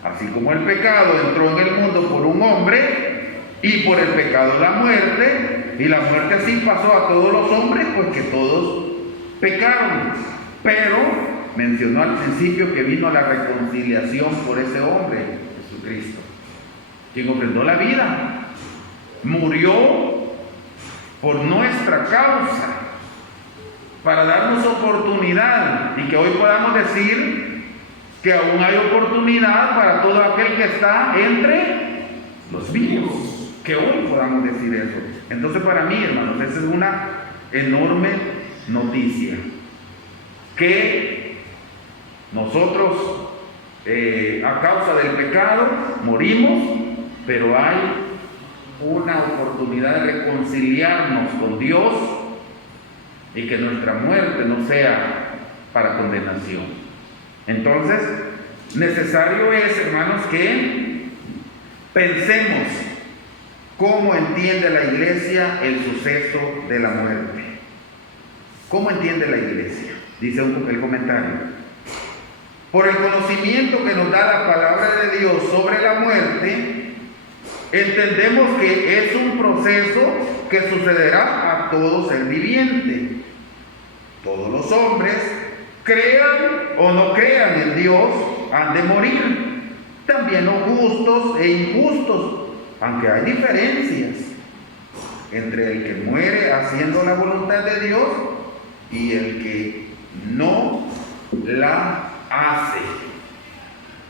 Así como el pecado entró en el mundo por un hombre, y por el pecado la muerte, y la muerte así pasó a todos los hombres, pues que todos pecaron. Pero mencionó al principio que vino la reconciliación por ese hombre, Jesucristo, quien ofrendó la vida, murió por nuestra causa, para darnos oportunidad, y que hoy podamos decir que aún hay oportunidad para todo aquel que está entre los vivos, que hoy podamos decir eso. Entonces, para mí, hermanos, esa es una enorme noticia, que nosotros a causa del pecado morimos, pero hay una oportunidad de reconciliarnos con Dios y que nuestra muerte no sea para condenación. Entonces, necesario es, hermanos, que pensemos cómo entiende la iglesia el suceso de la muerte. ¿Cómo entiende la iglesia? Dice el comentario: por el conocimiento que nos da la palabra de Dios sobre la muerte, entendemos que es un proceso que sucederá a todo ser viviente. Todos los hombres, crean o no crean en Dios, han de morir. También los justos e injustos, aunque hay diferencias entre el que muere haciendo la voluntad de Dios y el que no la hace.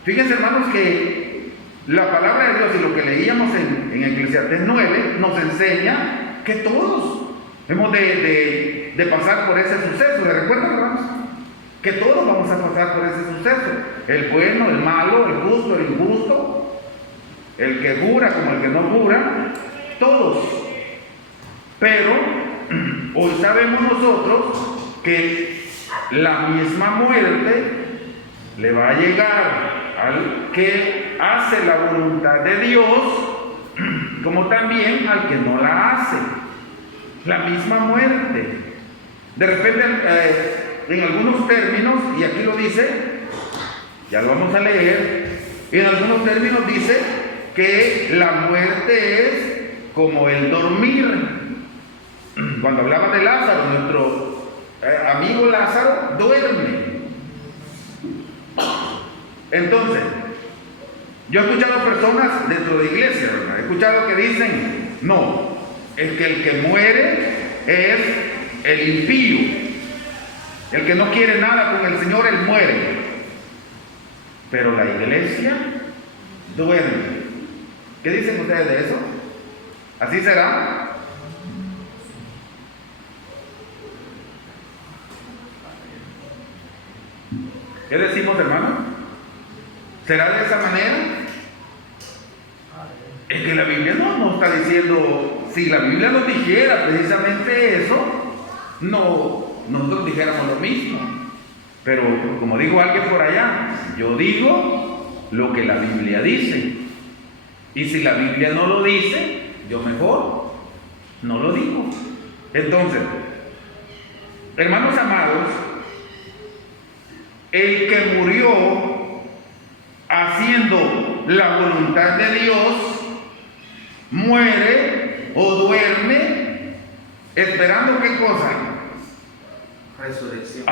Fíjense, hermanos, que la palabra de Dios y lo que leíamos en Eclesiastés 9 nos enseña que todos hemos de pasar por ese suceso. ¿Le recuerdan, hermanos? Que todos vamos a pasar por ese suceso. El bueno, el malo, el justo, el injusto, el que jura como el que no jura, todos. Pero hoy sabemos nosotros que la misma muerte le va a llegar al que hace la voluntad de Dios, como también al que no la hace. La misma muerte. De repente, en algunos términos, y aquí lo dice, ya lo vamos a leer, en algunos términos dice que la muerte es como el dormir. Cuando hablaba de Lázaro, nuestro amigo Lázaro duerme. Entonces, yo he escuchado personas dentro de iglesia, ¿verdad? He escuchado que dicen, no, es que el que muere es el impío, el que no quiere nada con el Señor, él muere. Pero la iglesia duerme. ¿Qué dicen ustedes de eso? ¿Así será? ¿Qué decimos, hermano? ¿Será de esa manera? Es que la Biblia no está diciendo, si la Biblia nos dijera precisamente eso, nosotros dijéramos lo mismo. Pero como dijo alguien por allá, yo digo lo que la Biblia dice. Y si la Biblia no lo dice, yo mejor no lo digo. Entonces, hermanos amados, el que murió haciendo la voluntad de Dios, muere o duerme esperando ¿qué cosa? Resurrección.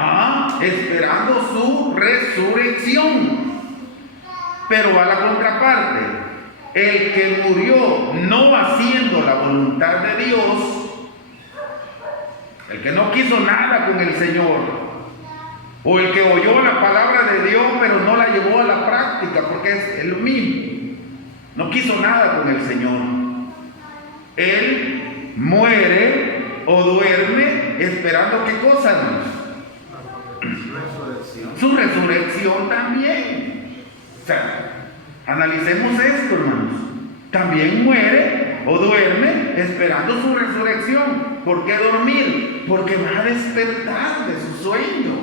Esperando su resurrección. Pero va la contraparte. El que murió no haciendo la voluntad de Dios, el que no quiso nada con el Señor, o el que oyó la palabra de Dios pero no la llevó a la práctica, porque es lo mismo, no quiso nada con el Señor, él muere o duerme esperando ¿qué cosa? Su resurrección también. O sea, analicemos esto, hermanos. También muere o duerme esperando su resurrección. ¿Por qué dormir? Porque va a despertar de su sueño.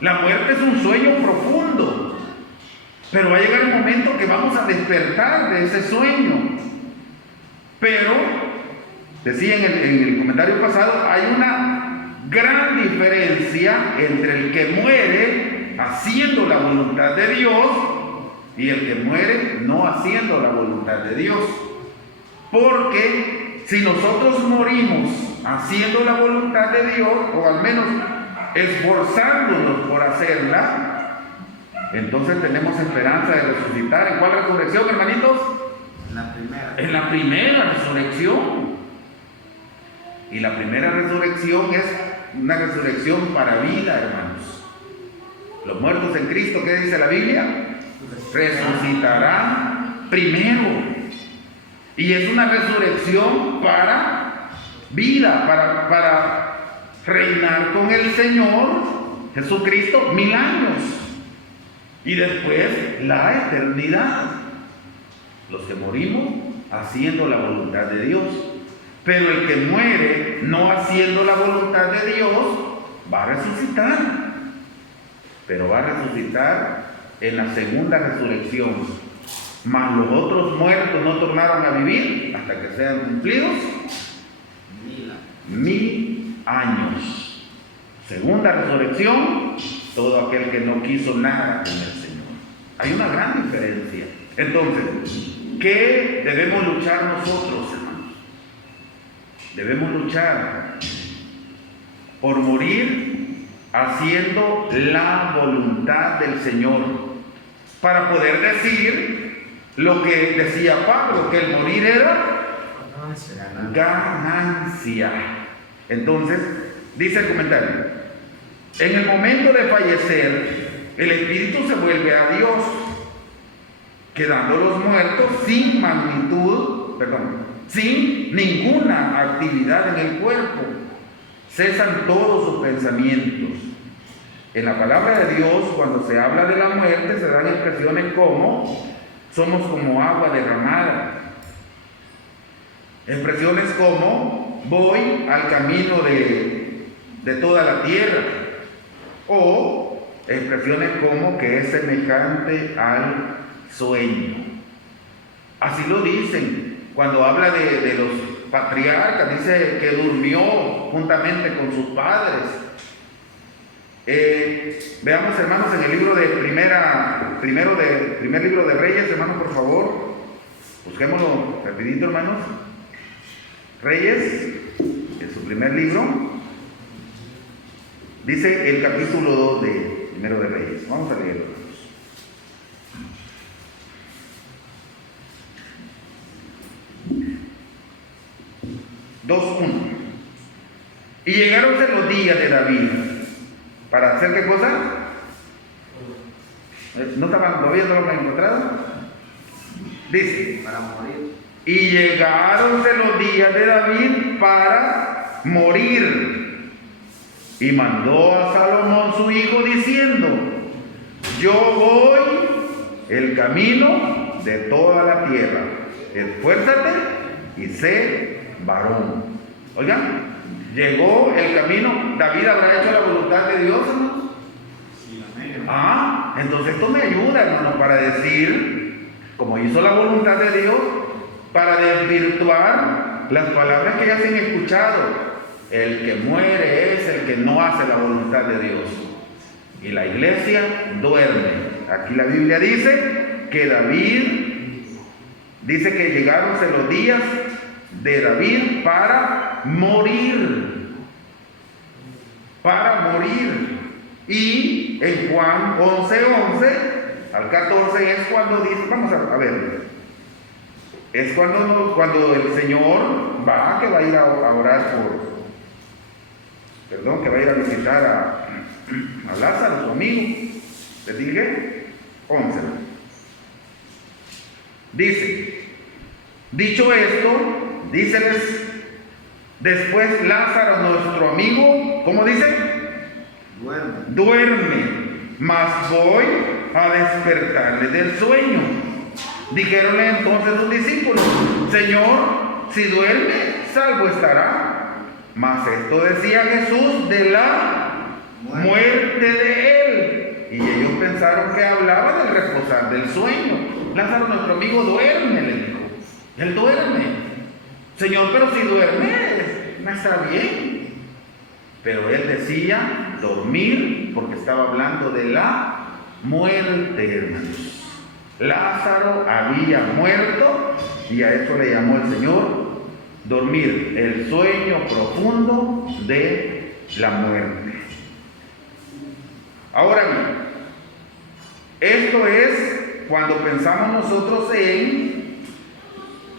La muerte es un sueño profundo, pero va a llegar un momento que vamos a despertar de ese sueño. Pero, decía en el comentario pasado, hay una gran diferencia entre el que muere haciendo la voluntad de Dios y el que muere no haciendo la voluntad de Dios. Porque si nosotros morimos haciendo la voluntad de Dios, o al menos esforzándonos por hacerla, entonces tenemos esperanza de resucitar. ¿En cuál resurrección, hermanitos? En la primera. En la primera resurrección. Y la primera resurrección es una resurrección para vida, hermanos. Los muertos en Cristo, ¿qué dice la Biblia? Resucitarán primero. Y es una resurrección para vida, para reinar con el Señor Jesucristo 1000 años. Y después la eternidad. Los que morimos haciendo la voluntad de Dios. Pero el que muere no haciendo la voluntad de Dios va a resucitar. Pero va a resucitar en la segunda resurrección. Mas los otros muertos no tornaron a vivir hasta que sean cumplidos 1000 años. Segunda resurrección, todo aquel que no quiso nada con el Señor. Hay una gran diferencia. Entonces, ¿qué debemos luchar nosotros, hermanos? Debemos luchar por morir haciendo la voluntad del Señor, para poder decir lo que decía Pablo, que el morir era ganancia. Entonces, dice el comentario, en el momento de fallecer, el espíritu se vuelve a Dios, quedando los muertos sin ninguna actividad en el cuerpo. Cesan todos sus pensamientos. En la palabra de Dios, cuando se habla de la muerte, se dan expresiones como somos como agua derramada. Expresiones como voy al camino de toda la tierra. O expresiones como que es semejante al sueño. Así lo dicen cuando habla de los patriarcas, dice que durmió juntamente con sus padres. Veamos, hermanos, en el libro de primer libro de Reyes, hermanos, por favor, busquémoslo rapidito, hermanos. Reyes, en su primer libro, dice el capítulo 2 de primero de Reyes. Vamos a leerlo. 2:1. Y llegaronse los días de David para hacer qué cosa. ¿No había no lo encontrado? Dice, para morir. y llegaronse los días de David para morir, y mandó a Salomón su hijo diciendo, yo voy el camino de toda la tierra, esfuérzate y sé varón. Oigan, llegó el camino. David habrá hecho la voluntad de Dios, hermanos. Sí, amén. Entonces esto me ayuda, hermanos, para decir, como hizo la voluntad de Dios, para desvirtuar las palabras que ya se han escuchado. El que muere es el que no hace la voluntad de Dios. Y la iglesia duerme. Aquí la Biblia dice que David, dice que llegaronse los días de David para morir. Para morir. Y en Juan 11:11 al 14 es cuando dice, vamos a ver, es cuando el Señor que va a ir a orar que va a ir a visitar a Lázaro, su amigo. Les dije, 11. Dice, dicho esto, díceles después Lázaro, nuestro amigo, ¿cómo dice? Duerme, mas voy a despertarle del sueño. Dijéronle entonces sus discípulos, Señor, si duerme, salvo estará. Mas esto decía Jesús de la muerte de él. Y ellos pensaron que hablaba del reposar del sueño. Lázaro, nuestro amigo, duerme, le dijo. Él duerme. Señor, pero si duerme, no está bien. Pero él decía dormir porque estaba hablando de la muerte, hermanos. Lázaro había muerto y a eso le llamó el Señor dormir, el sueño profundo de la muerte. Ahora bien, esto es cuando pensamos nosotros en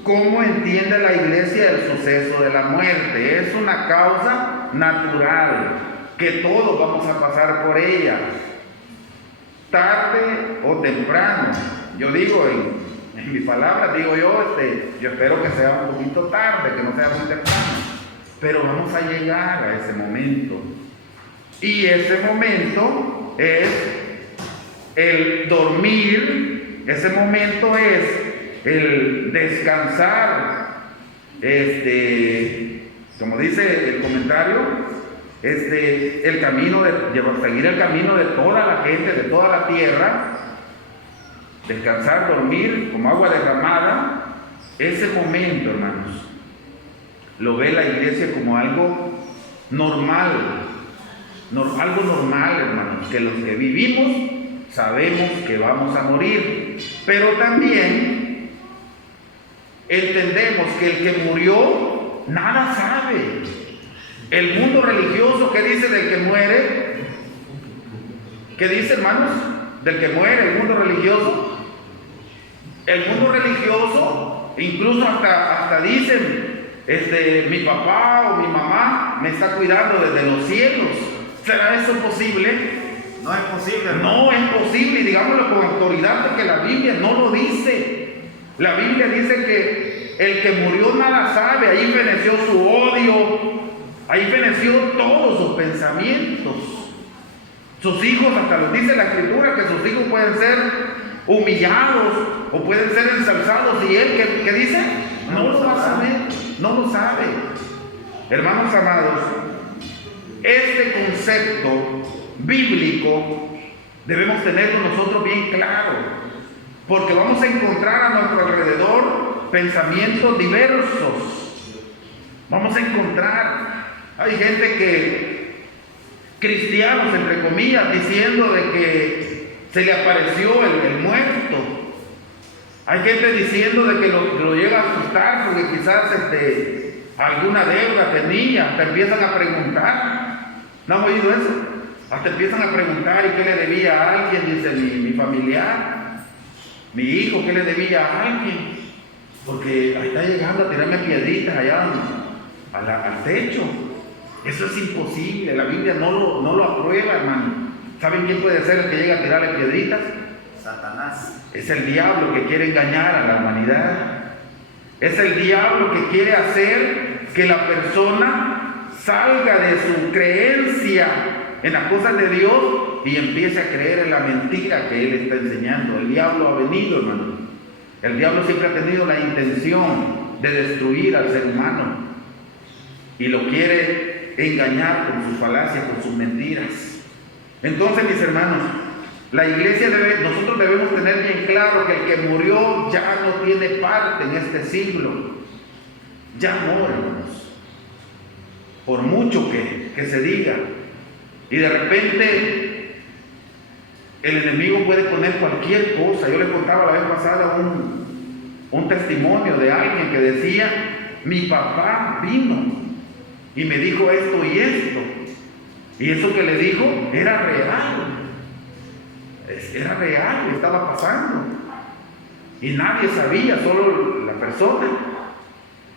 cómo entiende la iglesia el suceso de la muerte. Es una causa natural, que todos vamos a pasar por ella, tarde o temprano. Yo digo, en mis palabras, digo yo espero que sea un poquito tarde, que no sea muy temprano, pero vamos a llegar a ese momento. Y ese momento es el dormir, ese momento es el descansar, como dice el comentario, el camino seguir el camino de toda la gente, de toda la tierra, descansar, dormir como agua derramada. Ese momento, hermanos, lo ve la iglesia como algo normal, algo normal, hermanos, que los que vivimos sabemos que vamos a morir, pero también entendemos que el que murió nada sabe. El mundo religioso, ¿qué dice del que muere? ¿Qué dice, hermanos? Del que muere, el mundo religioso. El mundo religioso, incluso hasta dicen, mi papá o mi mamá me está cuidando desde los cielos. ¿Será eso posible? No es posible, hermano. No es posible, y digámoslo con autoridad, porque la Biblia no lo dice. La Biblia dice que el que murió nada sabe, ahí feneció su odio, ahí feneció todos sus pensamientos. Sus hijos, hasta lo dice la Escritura, que sus hijos pueden ser humillados o pueden ser ensalzados, y él, ¿qué dice? No lo va a saber, no lo sabe. Hermanos amados, este concepto bíblico debemos tenerlo nosotros bien claro, porque vamos a encontrar a nuestro alrededor pensamientos diversos. Vamos a encontrar, hay gente cristianos entre comillas, diciendo de que se le apareció el muerto. Hay gente diciendo de que lo llega a asustar porque quizás alguna deuda tenía. Te empiezan a preguntar, ¿no han oído eso? Hasta empiezan a preguntar, ¿y qué le debía a alguien? Dice mi familiar, mi hijo, ¿qué le debía a alguien? Porque ahí está llegando a tirarme piedritas allá al techo. Eso es imposible, la Biblia no lo aprueba, hermano. ¿Saben quién puede ser el que llega a tirarle piedritas? Satanás. Es el diablo que quiere engañar a la humanidad. Es el diablo que quiere hacer que la persona salga de su creencia en las cosas de Dios y empiece a creer en la mentira que él está enseñando. El diablo ha venido, hermano. El diablo siempre ha tenido la intención de destruir al ser humano y lo quiere engañar con sus falacias, con sus mentiras. Entonces, mis hermanos, la iglesia nosotros debemos tener bien claro que el que murió ya no tiene parte en este siglo. Ya no, hermanos. Por mucho que se diga. Y de repente el enemigo puede poner cualquier cosa. Yo les contaba la vez pasada un testimonio de alguien que decía: mi papá vino y me dijo esto y esto. Y eso que le dijo era real. Era real, estaba pasando. Y nadie sabía, solo la persona.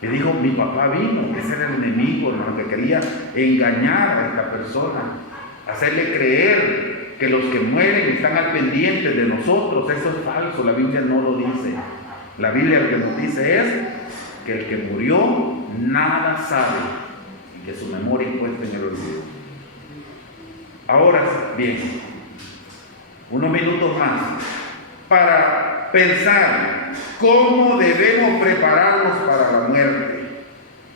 Y dijo: mi papá vino. Ese era el enemigo, hermano, que quería engañar a esta persona, hacerle creer que los que mueren están al pendiente de nosotros. Eso es falso, la Biblia no lo dice. La Biblia lo que nos dice es que el que murió nada sabe y que su memoria es puesta en el olvido. Ahora bien, unos minutos más para pensar cómo debemos prepararnos para la muerte.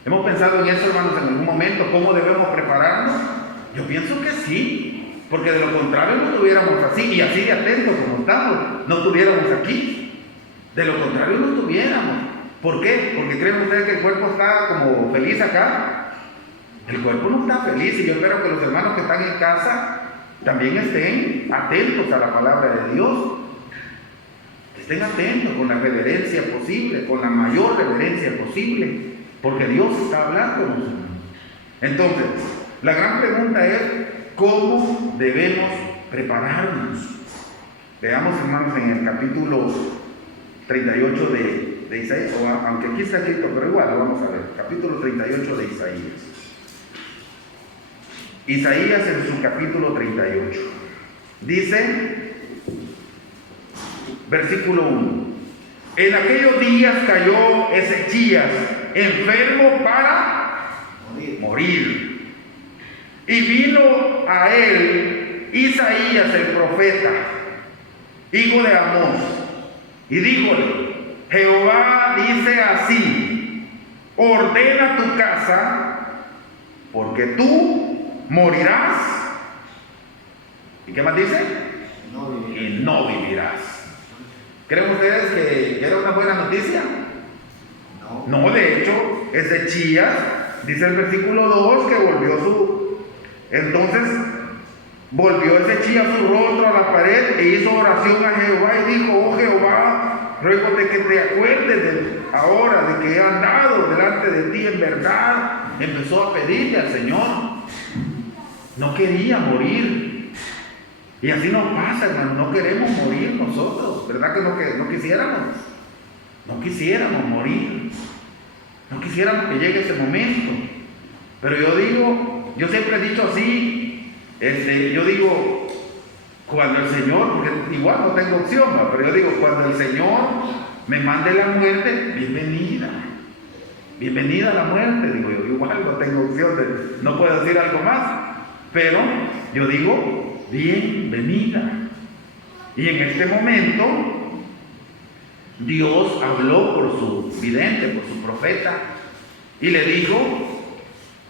¿Hemos pensado en eso, hermanos, en algún momento? ¿Cómo debemos prepararnos? Yo pienso que sí, porque de lo contrario no estuviéramos así, y así de atentos como estamos, no estuviéramos aquí. De lo contrario no estuviéramos. ¿Por qué? Porque creen ustedes que el cuerpo está como feliz acá. El cuerpo no está feliz, y yo espero que los hermanos que están en casa también estén atentos a la palabra de Dios. Estén atentos con la reverencia posible, con la mayor reverencia posible, porque Dios está hablándonos. Entonces, la gran pregunta es: ¿cómo debemos prepararnos? Veamos, hermanos, en el capítulo 38 de Isaías, aunque aquí está escrito, pero igual lo vamos a ver. Capítulo 38 de Isaías. Isaías en su capítulo 38. Dice, versículo 1: en aquellos días cayó Ezechías enfermo para morir. Y vino a él Isaías el profeta, hijo de Amós, y díjole: Jehová dice así: ordena tu casa, porque tú morirás. ¿Y qué más dice? Y no vivirás. ¿Creen ustedes que era una buena noticia? No, de hecho, Ezechías, dice el versículo 2, que volvió Entonces, volvió Ezechías su rostro a la pared e hizo oración a Jehová y dijo: oh Jehová, ruego de que te acuerdes ahora de que he andado delante de ti en verdad. Empezó a pedirle al Señor. No quería morir. Y así nos pasa, hermano. No queremos morir nosotros. ¿Verdad que no quisiéramos? No quisiéramos morir. No quisiéramos que llegue ese momento. Pero yo digo, yo siempre he dicho así, yo digo, cuando el Señor, porque igual no tengo opción, pero yo digo, cuando el Señor me mande la muerte, bienvenida. Bienvenida a la muerte, digo yo. Igual no tengo opción no puedo decir algo más. Pero yo digo, bienvenida. Y en este momento, Dios habló por su vidente, por su profeta, y le dijo: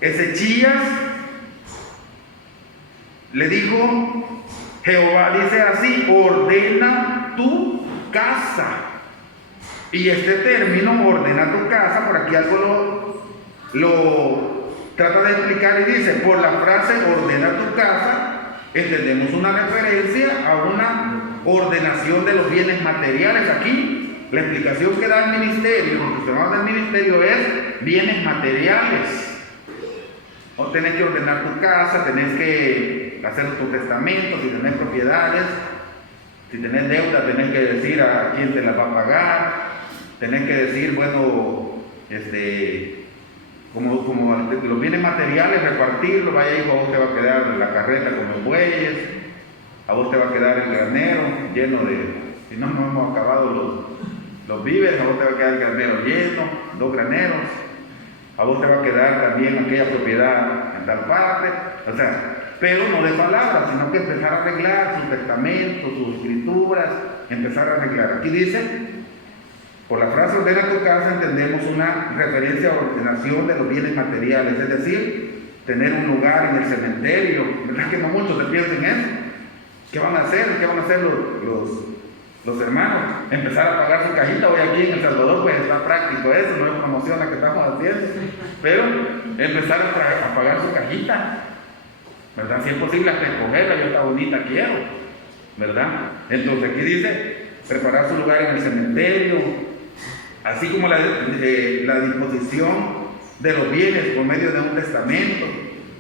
Ezechías, le dijo, Jehová dice así: ordena tu casa. Y este término, ordena tu casa, por aquí algo lo trata de explicar y dice: por la frase ordena tu casa, entendemos una referencia a una ordenación de los bienes materiales. Aquí, la explicación que da el ministerio, los profesionales del ministerio, es bienes materiales. O tenés que ordenar tu casa, tenés que hacer tu testamento, si tenés propiedades, si tenés deuda, tenés que decir a quién te las va a pagar, tenés que decir, bueno, como los bienes materiales, repartirlo. Vaya, hijo, a vos te va a quedar la carreta con los bueyes, a vos te va a quedar el granero lleno de, si no hemos acabado los víveres, a vos te va a quedar el granero lleno, 2 graneros, a vos te va a quedar también aquella propiedad en tal parte. O sea, pero no de palabras, sino que empezar a arreglar sus testamentos, sus escrituras, empezar a arreglar. Aquí dice: por la frase ordena tu casa entendemos una referencia a ordenación de los bienes materiales, es decir, tener un lugar en el cementerio. ¿Verdad que no muchos se piensan en eso? ¿Qué van a hacer? ¿Qué van a hacer los hermanos? Empezar a pagar su cajita. Hoy aquí en El Salvador pues está práctico eso, no es promoción la que estamos haciendo, pero empezar a pagar su cajita, ¿verdad? Si es posible hasta escogerla, yo esta bonita quiero, ¿verdad? Entonces aquí dice: preparar su lugar en el cementerio, así como la disposición de los bienes por medio de un testamento.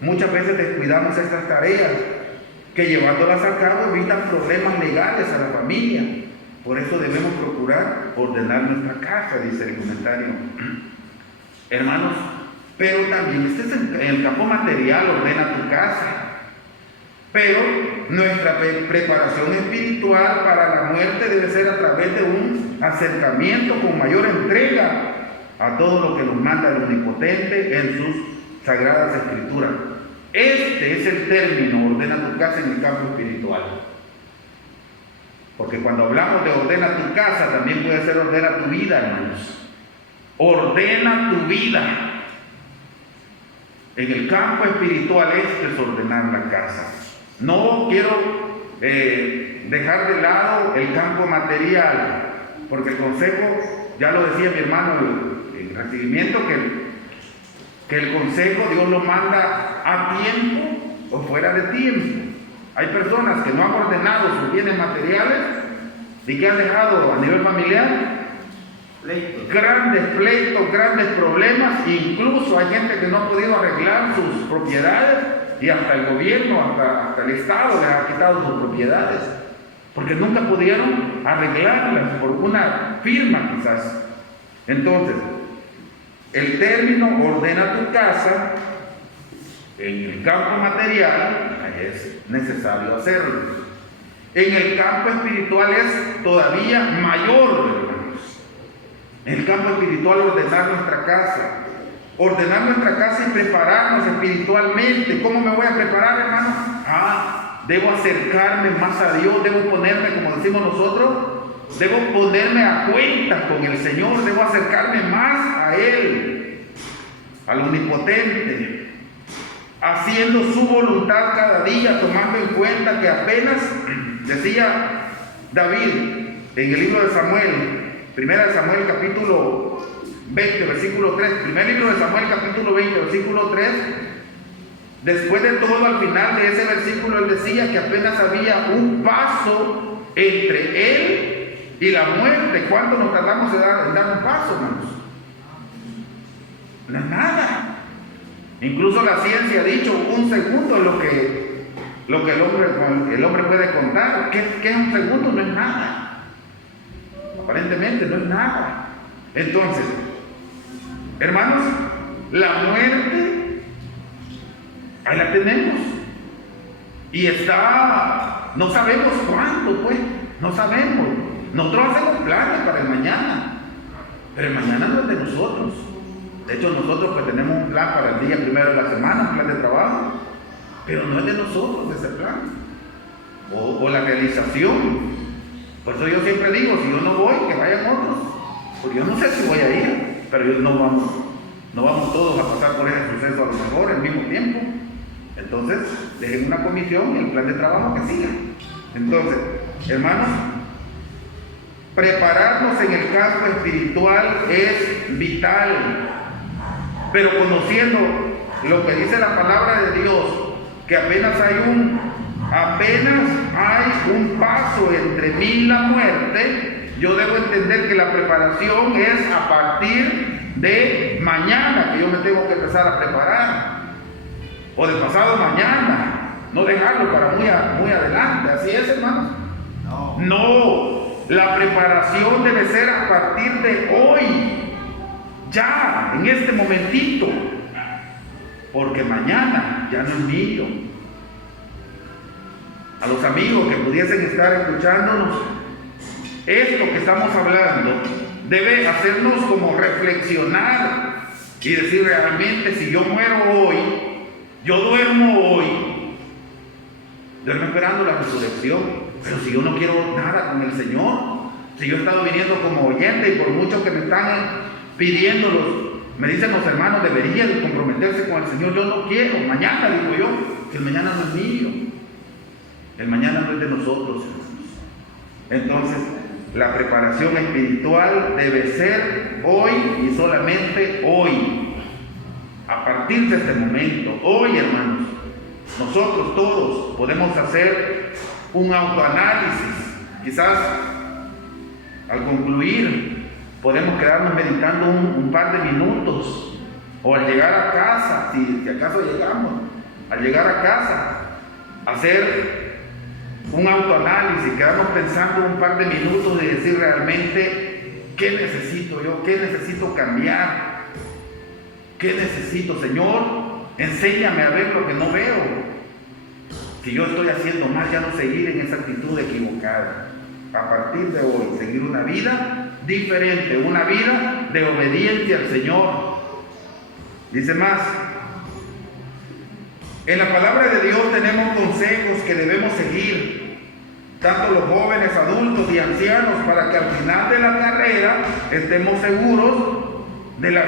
Muchas veces descuidamos estas tareas que, llevándolas a cabo, evitan problemas legales a la familia. Por eso debemos procurar ordenar nuestra casa, dice el comentario. Hermanos, pero también este es en el campo material, ordena tu casa. Pero nuestra preparación espiritual para la muerte debe ser a través de un acercamiento con mayor entrega a todo lo que nos manda el Omnipotente en sus sagradas escrituras. Este es el término, ordena tu casa, en el campo espiritual. Porque cuando hablamos de ordena tu casa, también puede ser ordena tu vida, hermanos. Ordena tu vida. En el campo espiritual esto es ordenar la casa. No quiero dejar de lado el campo material, porque el consejo, ya lo decía mi hermano en recibimiento, que el consejo Dios lo manda a tiempo o fuera de tiempo. Hay personas que no han ordenado sus bienes materiales y que han dejado a nivel familiar grandes pleitos, grandes problemas. Incluso hay gente que no ha podido arreglar sus propiedades, y hasta el gobierno, hasta el Estado les ha quitado sus propiedades, porque nunca pudieron arreglarlas por una firma quizás. Entonces, el término ordena tu casa, en el campo material es necesario hacerlo. En el campo espiritual es todavía mayor, hermanos. En el campo espiritual, ordenar nuestra casa. Ordenar nuestra casa y prepararnos espiritualmente. ¿Cómo me voy a preparar, hermano? Debo acercarme más a Dios, debo ponerme, como decimos nosotros, debo ponerme a cuenta con el Señor, debo acercarme más a Él, al Omnipotente, haciendo su voluntad cada día, tomando en cuenta que apenas, decía David en el libro de Samuel, 1 Samuel capítulo 20, versículo 3, primer libro de Samuel capítulo 20, versículo 3, Después de todo, al final de ese versículo, él decía que apenas había un paso entre él y la muerte. ¿Cuánto nos tardamos en dar un paso, hermanos? No es nada. Incluso la ciencia ha dicho un segundo es lo que el hombre puede contar. ¿Qué es un segundo? No es nada. Aparentemente no es nada. Entonces, hermanos, la muerte, ahí la tenemos. Y está, no sabemos cuándo, pues, no sabemos. Nosotros hacemos planes para el mañana, pero el mañana no es de nosotros. De hecho, nosotros pues tenemos un plan para el día primero de la semana, un plan de trabajo, pero no es de nosotros ese plan, o la realización. Por eso yo siempre digo, si yo no voy, que vayan otros, porque yo no sé si voy a ir, pero no vamos todos a pasar por ese suceso a lo mejor al mismo tiempo. Entonces, dejen una comisión y el plan de trabajo que siga. Entonces, hermanos, prepararnos en el campo espiritual es vital. Pero conociendo lo que dice la palabra de Dios, que apenas hay un paso entre mí y la muerte, yo debo entender que la preparación es a partir de mañana, que yo me tengo que empezar a preparar, o de pasado mañana, no dejarlo para muy adelante. ¿Así es, hermanos? No, la preparación debe ser a partir de hoy. Ya, en este momentito, porque mañana ya no es mío. A los amigos que pudiesen estar escuchándonos, esto que estamos hablando debe hacernos como reflexionar y decir realmente, si yo muero hoy, yo duermo hoy, duermo esperando la resurrección, pero si yo no quiero nada con el Señor, si yo he estado viniendo como oyente y por mucho que me están pidiéndolos, me dicen los hermanos, deberían comprometerse con el Señor. Yo no quiero, mañana digo yo, que el mañana no es mío, el mañana no es de nosotros. Entonces, la preparación espiritual debe ser hoy y solamente hoy, a partir de este momento. Hoy, hermanos, nosotros todos podemos hacer un autoanálisis. Quizás al concluir podemos quedarnos meditando un par de minutos, o al llegar a casa, si acaso llegamos, al llegar a casa, hacer un autoanálisis, quedarnos pensando un par de minutos y decir realmente, ¿qué necesito yo? ¿Qué necesito cambiar? ¿Qué necesito, Señor? Enséñame a ver lo que no veo. Si yo estoy haciendo mal, ya no seguir en esa actitud equivocada. A partir de hoy, seguir una vida diferente, una vida de obediencia al Señor. Dice más, en la palabra de Dios tenemos consejos que debemos seguir, tanto los jóvenes, adultos y ancianos, para que al final de la carrera estemos seguros de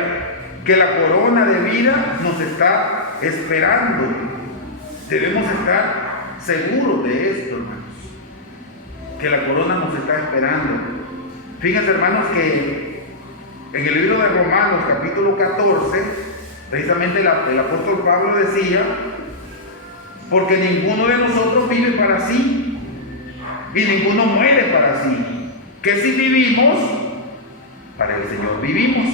que la corona de vida nos está esperando. Debemos estar seguros de esto, hermanos, que la corona nos está esperando. Fíjense, hermanos, que en el libro de Romanos, capítulo 14, precisamente el apóstol Pablo decía, porque ninguno de nosotros vive para sí, y ninguno muere para sí. Que si vivimos, para el Señor vivimos,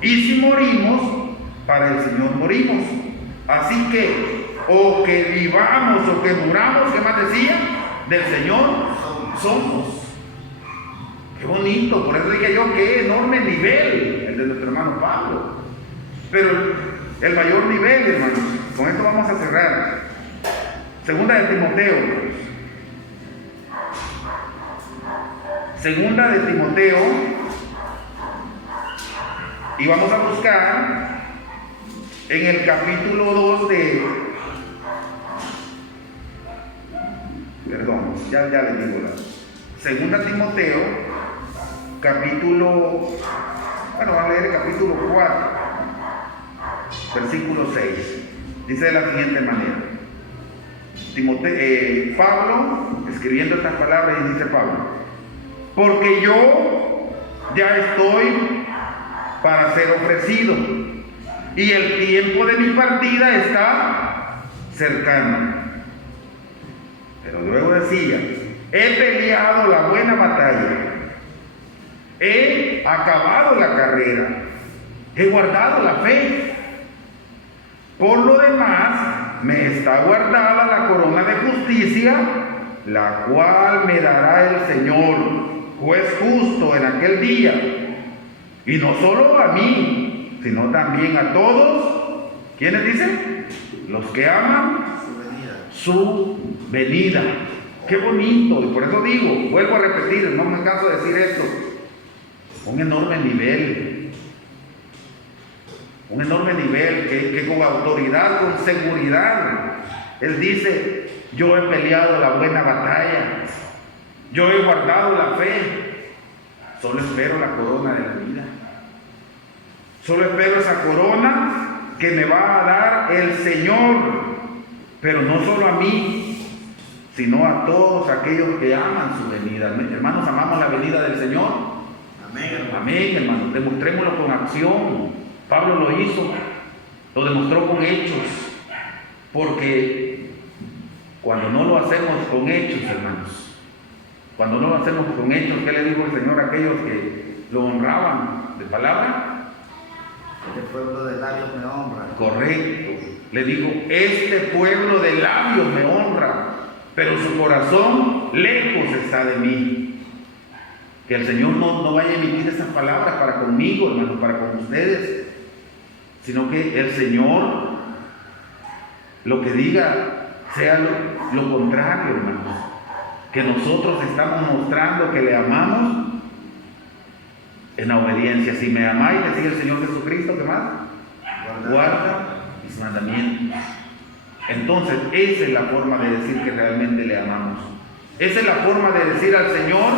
y si morimos, para el Señor morimos. Así que, o que vivamos o que muramos, ¿qué más decía? Del Señor somos. Qué bonito, por eso dije yo, qué enorme nivel el de nuestro hermano Pablo. Pero el mayor nivel, hermanos, con esto vamos a cerrar. Segunda de Timoteo. Segunda de Timoteo. Y vamos a buscar en el capítulo 2 de... Perdón, ya les digo la... Segunda Timoteo, capítulo... Bueno, vamos a leer el capítulo 4, versículo 6. Dice de la siguiente manera. Pablo, escribiendo estas palabras, y dice Pablo: porque yo ya estoy para ser ofrecido, y el tiempo de mi partida está cercana. Pero luego decía, he peleado la buena batalla, he acabado la carrera, he guardado la fe. Por lo demás, me está guardada la corona de justicia, la cual me dará el Señor, juez justo en aquel día. Y no solo a mí, sino también a todos. ¿Quiénes dicen? Los que aman su venida. Qué bonito. Y por eso digo, vuelvo a repetir, no me canso de decir esto. Un enorme nivel. Un enorme nivel que con autoridad, con seguridad, Él dice, yo he peleado la buena batalla, yo he guardado la fe, solo espero la corona de la vida, solo espero esa corona que me va a dar el Señor, pero no solo a mí, sino a todos aquellos que aman su venida. Hermanos, ¿amamos la venida del Señor? Amén. Amén, hermanos, demostrémoslo con acción. Pablo lo hizo, lo demostró con hechos, porque cuando no lo hacemos con hechos, hermanos, cuando no lo hacemos con hechos, ¿qué le dijo el Señor a aquellos que lo honraban de palabra? El pueblo de labios me honra. Correcto, le dijo, este pueblo de labios me honra, pero su corazón lejos está de mí. Que el Señor no vaya a emitir esas palabras para conmigo, hermanos, para con ustedes, sino que el Señor lo que diga sea lo contrario, hermanos. Que nosotros estamos mostrando que le amamos en la obediencia. Si me amáis, decía el Señor Jesucristo, ¿qué más? Guarda mis mandamientos. Entonces, esa es la forma de decir que realmente le amamos. Esa es la forma de decir al Señor,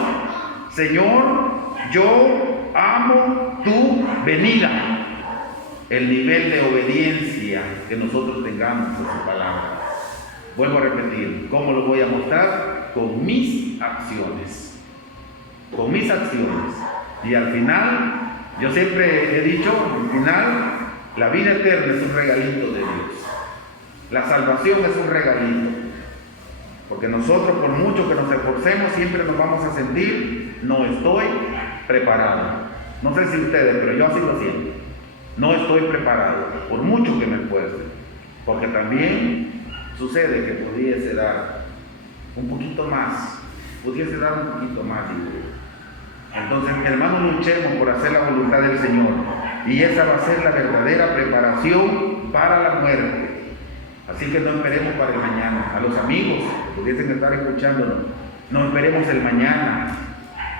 Señor, yo amo tu venida. El nivel de obediencia que nosotros tengamos a su palabra. Vuelvo a repetir, ¿cómo lo voy a mostrar? Con mis acciones. Con mis acciones. Y al final, yo siempre he dicho, al final, la vida eterna es un regalito de Dios. La salvación es un regalito. Porque nosotros, por mucho que nos esforcemos, siempre nos vamos a sentir, no estoy preparado. No sé si ustedes, pero yo así lo siento. No estoy preparado, por mucho que me esfuerce, porque también sucede que pudiese dar un poquito más, digo. Entonces, hermanos, luchemos por hacer la voluntad del Señor, y esa va a ser la verdadera preparación para la muerte. Así que no esperemos para el mañana. A los amigos que pudiesen estar escuchándonos, no esperemos el mañana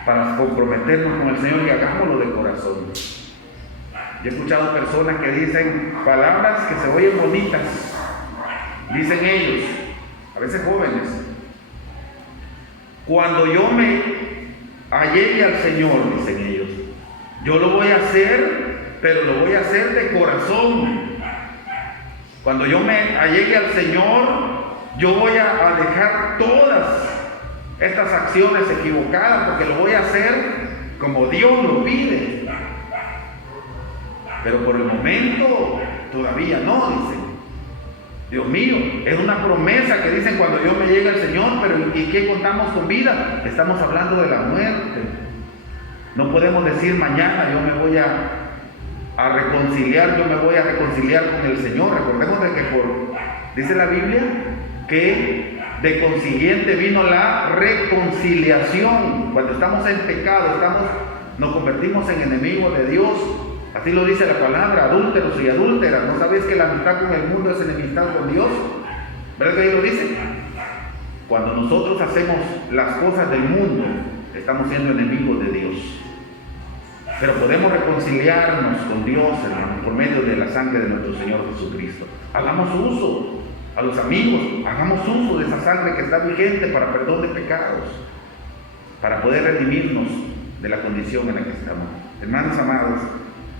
para comprometernos con el Señor y hagámoslo de corazón. Yo he escuchado personas que dicen palabras que se oyen bonitas. Dicen ellos, a veces jóvenes, cuando yo me allegue al Señor, dicen ellos, yo lo voy a hacer, pero lo voy a hacer de corazón. Cuando yo me allegue al Señor, yo voy a dejar todas estas acciones equivocadas, porque lo voy a hacer como Dios lo pide. Pero por el momento todavía no, dicen. Dios mío, es una promesa que dicen cuando yo me llegue al Señor, pero ¿y qué contamos con vida? Estamos hablando de la muerte. No podemos decir mañana yo me voy a reconciliar, yo me voy a reconciliar con el Señor. Recordemos de que dice la Biblia que de consiguiente vino la reconciliación. Cuando estamos en pecado, nos convertimos en enemigos de Dios. Así lo dice la palabra, adúlteros y adúlteras. ¿No sabéis que la amistad con el mundo es enemistad con Dios? ¿Verdad que ahí lo dice? Cuando nosotros hacemos las cosas del mundo, estamos siendo enemigos de Dios. Pero podemos reconciliarnos con Dios, hermano, por medio de la sangre de nuestro Señor Jesucristo. Hagamos uso, a los amigos, hagamos uso de esa sangre que está vigente para perdón de pecados, para poder redimirnos de la condición en la que estamos. Hermanos amados,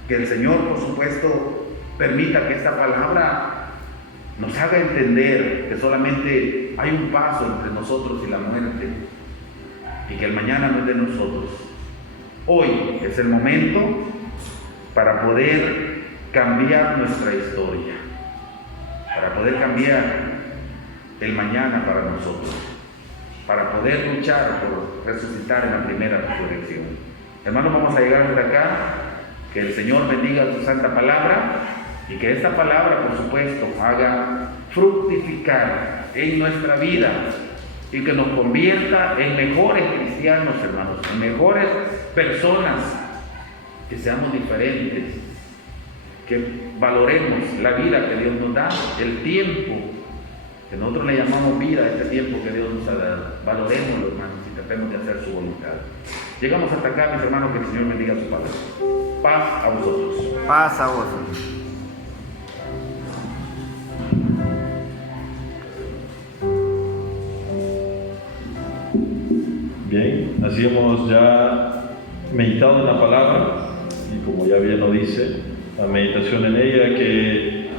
que el Señor, por supuesto, permita que esta palabra nos haga entender que solamente hay un paso entre nosotros y la muerte, y que el mañana no es de nosotros. Hoy es el momento para poder cambiar nuestra historia, para poder cambiar el mañana para nosotros, para poder luchar por resucitar en la primera resurrección. Hermanos, vamos a llegar hasta acá. Que el Señor bendiga su santa palabra y que esta palabra, por supuesto, haga fructificar en nuestra vida y que nos convierta en mejores cristianos, hermanos, en mejores personas, que seamos diferentes, que valoremos la vida que Dios nos da, el tiempo que nosotros le llamamos vida, este tiempo que Dios nos ha dado. Valorémoslo, hermanos, y tratemos de hacer su voluntad. Llegamos hasta acá, mis hermanos, que el Señor bendiga su palabra. Paz a vosotros. Paz a vosotros. Bien, así hemos ya meditado en la palabra y como ya bien lo dice, la meditación en ella, que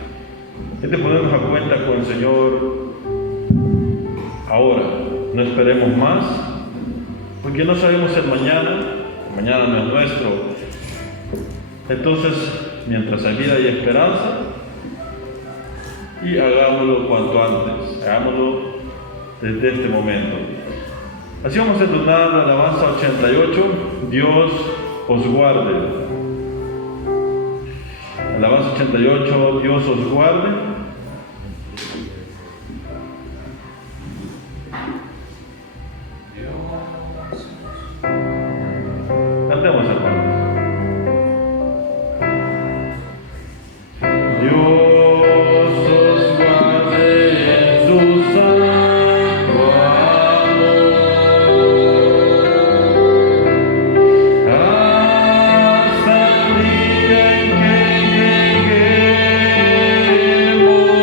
ponemos a cuenta con el Señor ahora, no esperemos más, porque no sabemos el mañana no es nuestro. Entonces, mientras hay vida y esperanza, y hagámoslo cuanto antes, hagámoslo desde este momento. Así vamos a entonar la alabanza 88, Dios os guarde. Alabanza 88, Dios os guarde. Cantemos, hermanos. Dios os guarde en su santo amor, hasta el día en que lleguemos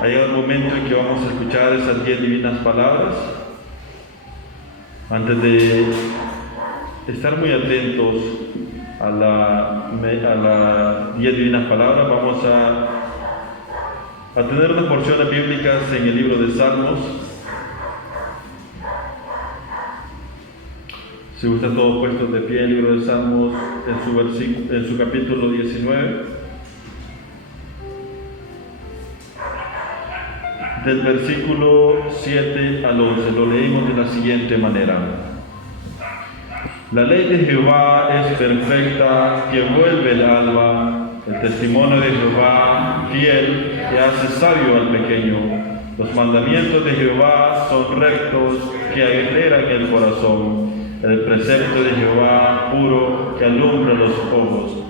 ha llegado el momento en que vamos a escuchar esas 10 divinas palabras. Antes de estar muy atentos a las 10 divinas palabras, vamos a tener unas porciones bíblicas en el libro de Salmos. Si gustan todos puestos de pie, el libro de Salmos en su capítulo 19, del versículo 7 al 11, lo leímos de la siguiente manera. La ley de Jehová es perfecta, que vuelve el alma, el testimonio de Jehová fiel, que hace sabio al pequeño. Los mandamientos de Jehová son rectos, que alegran el corazón. El precepto de Jehová puro, que alumbra los ojos.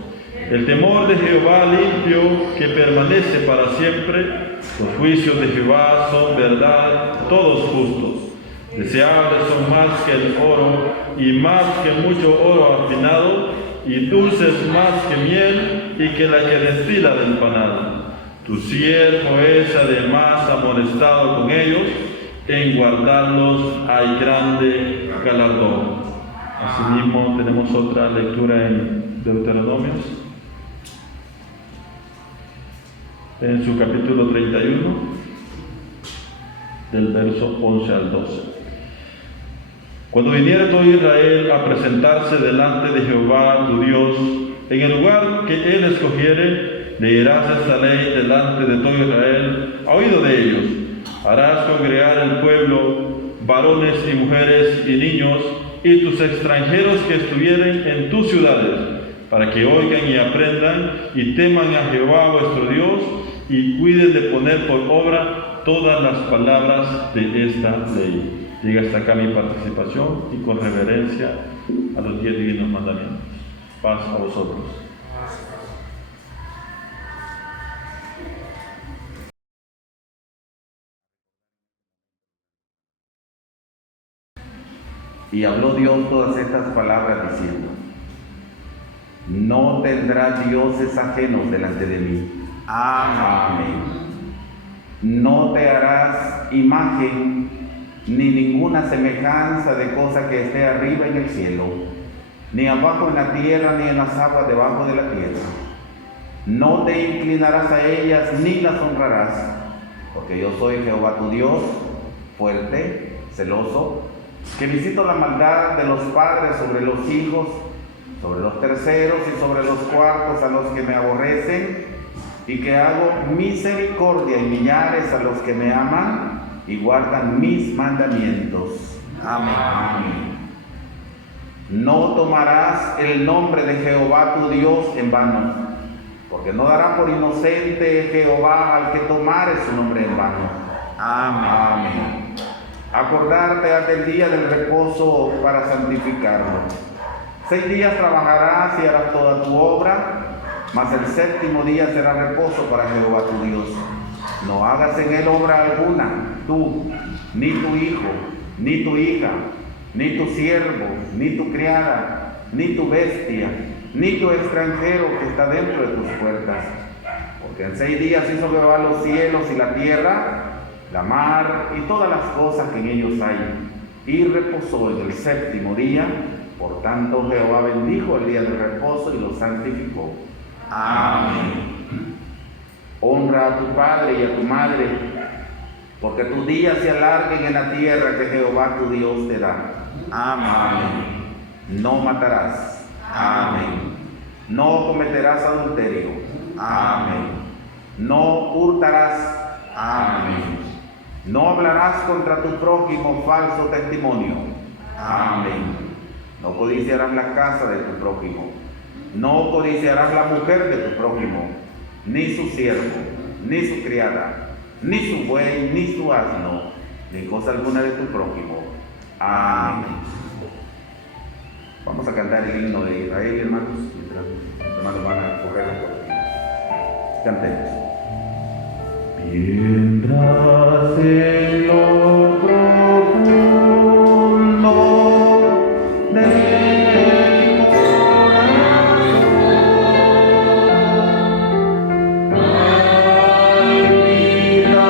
El temor de Jehová limpio, que permanece para siempre. Los juicios de Jehová son verdad, todos justos. Deseables son más que el oro, y más que mucho oro afinado, y dulces más que miel, y que la que destila del panal. Tu siervo es además amonestado con ellos, en guardarlos hay grande galardón. Asimismo, tenemos otra lectura en Deuteronomios, en su capítulo 31, del verso 11 al 12. Cuando viniere todo Israel a presentarse delante de Jehová tu Dios, en el lugar que él escogiere, leerás esta ley delante de todo Israel, a oído de ellos. Harás congregar el pueblo, varones y mujeres y niños, y tus extranjeros que estuvieren en tus ciudades, para que oigan y aprendan y teman a Jehová vuestro Dios, y cuiden de poner por obra todas las palabras de esta ley. Llega hasta acá mi participación, y con reverencia a los 10 divinos mandamientos. Paz a vosotros. Y habló Dios todas estas palabras diciendo: no tendrás dioses ajenos delante de mí. Amén. No te harás imagen ni ninguna semejanza de cosa que esté arriba en el cielo, ni abajo en la tierra, ni en las aguas debajo de la tierra. No te inclinarás a ellas ni las honrarás, porque yo soy Jehová tu Dios, fuerte, celoso, que visito la maldad de los padres sobre los hijos, sobre los terceros y sobre los cuartos a los que me aborrecen, y que hago misericordia en millares a los que me aman y guardan mis mandamientos. Amén. No tomarás el nombre de Jehová tu Dios en vano, porque no dará por inocente Jehová al que tomare su nombre en vano. Amén. Acordarte has del día del reposo para santificarlo. 6 días trabajarás y harás toda tu obra, mas el 7º día será reposo para Jehová tu Dios. No hagas en él obra alguna, tú, ni tu hijo, ni tu hija, ni tu siervo, ni tu criada, ni tu bestia, ni tu extranjero que está dentro de tus puertas. Porque en 6 días hizo Jehová los cielos y la tierra, la mar y todas las cosas que en ellos hay, y reposó en el 7º día. Por tanto Jehová bendijo el día del reposo y lo santificó. Amén. Honra a tu padre y a tu madre, porque tus días se alarguen en la tierra que Jehová tu Dios te da. Amén. No matarás. Amén. No cometerás adulterio. Amén. No hurtarás. Amén. No hablarás contra tu prójimo falso testimonio. Amén. No codiciarás la casa de tu prójimo. No codiciarás la mujer de tu prójimo, ni su siervo, ni su criada, ni su buey, ni su asno, ni cosa alguna de tu prójimo. Amén. Vamos a cantar el himno de Israel, hermanos, mientras los hermanos van a coger las cortinas. Cantemos. Mientras en lo profundo del corazón hay vida.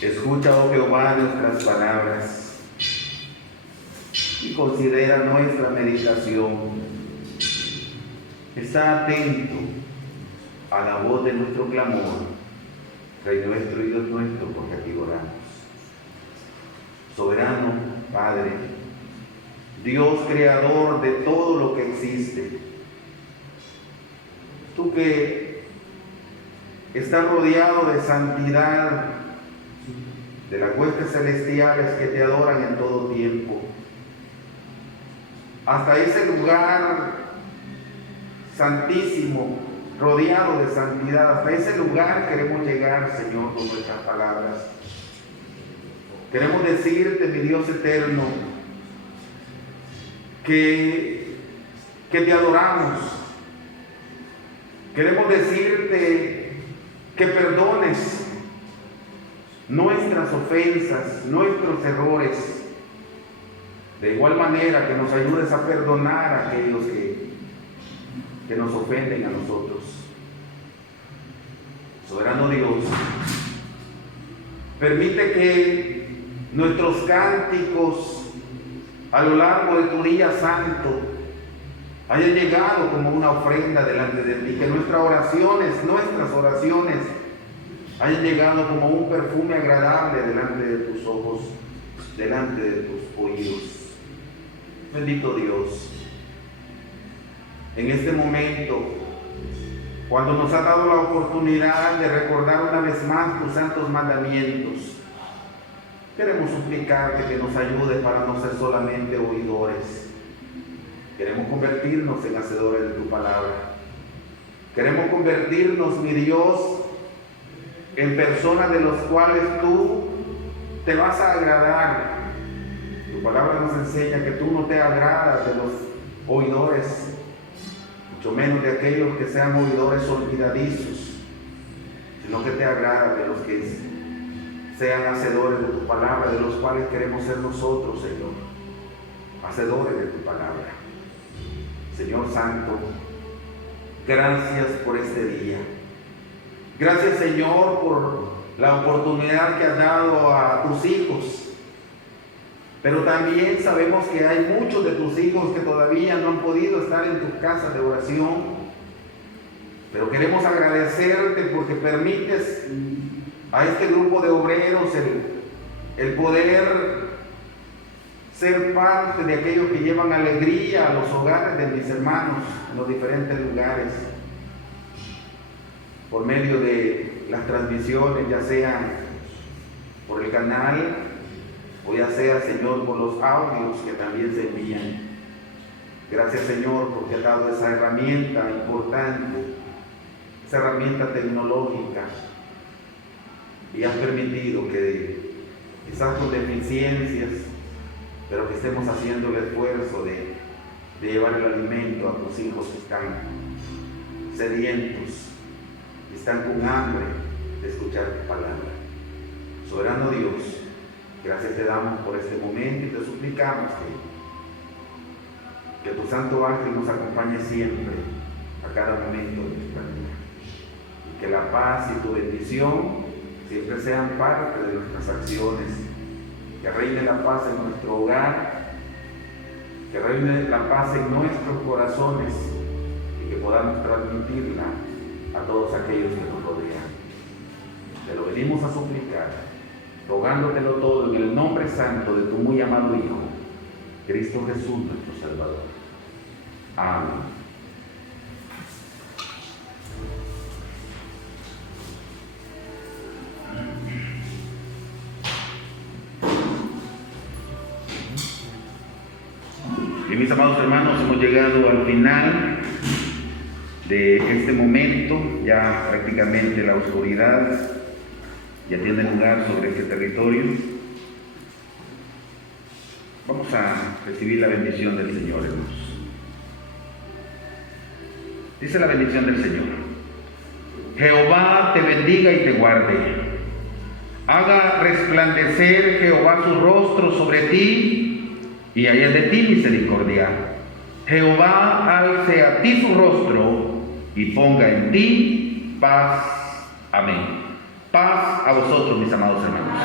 Escucha, oh Jehová, nuestras palabras y considera nuestra meditación. Está atento a la voz de nuestro clamor, Rey nuestro y Dios nuestro, porque a ti oramos. Soberano Padre, Dios creador de todo lo que existe, tú que estás rodeado de santidad, de las huestes celestiales que te adoran en todo tiempo, hasta ese lugar santísimo, rodeado de santidad, hasta ese lugar queremos llegar, Señor, con nuestras palabras. Queremos decirte, mi Dios eterno, que te adoramos. Queremos decirte que perdones nuestras ofensas, nuestros errores. De igual manera que nos ayudes a perdonar a aquellos que nos ofenden a nosotros. Soberano Dios, permite que nuestros cánticos a lo largo de tu día santo hayan llegado como una ofrenda delante de ti, que nuestras oraciones hayan llegado como un perfume agradable delante de tus ojos, delante de tus oídos. Bendito Dios, en este momento, cuando nos ha dado la oportunidad de recordar una vez más tus santos mandamientos, queremos suplicarte que nos ayude para no ser solamente oidores. Queremos convertirnos en hacedores de tu palabra. Queremos convertirnos, mi Dios, en personas de los cuales tú te vas a agradar. Tu palabra nos enseña que tú no te agradas de los oidores, mucho menos de aquellos que sean oidores olvidadizos, sino que te agrada de los que sean hacedores de tu palabra, de los cuales queremos ser nosotros, Señor, hacedores de tu palabra. Señor Santo, gracias por este día. Gracias, Señor, por la oportunidad que has dado a tus hijos. Pero también sabemos que hay muchos de tus hijos que todavía no han podido estar en tu casa de oración. Pero queremos agradecerte porque permites a este grupo de obreros el poder ser parte de aquellos que llevan alegría a los hogares de mis hermanos en los diferentes lugares, por medio de las transmisiones, ya sea por el canal o ya sea, Señor, por los audios que también se envían. Gracias, Señor, porque has dado esa herramienta importante, esa herramienta tecnológica, y has permitido que quizás con deficiencias, pero que estemos haciendo el esfuerzo de llevar el alimento a tus hijos que están sedientos, que están con hambre de escuchar tu palabra. Soberano Dios, gracias te damos por este momento y te suplicamos que tu santo ángel nos acompañe siempre, a cada momento de nuestra vida. Y que la paz y tu bendición siempre sean parte de nuestras acciones. Que reine la paz en nuestro hogar, que reine la paz en nuestros corazones y que podamos transmitirla a todos aquellos que nos rodean. Te lo venimos a suplicar, rogándotelo todo en el nombre santo de tu muy amado Hijo, Cristo Jesús, nuestro Salvador. Amén. Y mis amados hermanos, hemos llegado al final de este momento. Ya prácticamente la oscuridad ya tiene lugar sobre este territorio. Vamos a recibir la bendición del Señor, hermanos. Dice la bendición del Señor: Jehová te bendiga y te guarde. Haga resplandecer Jehová su rostro sobre ti y haya de ti misericordia. Jehová alce a ti su rostro y ponga en ti paz. Amén. Paz a vosotros, mis amados hermanos.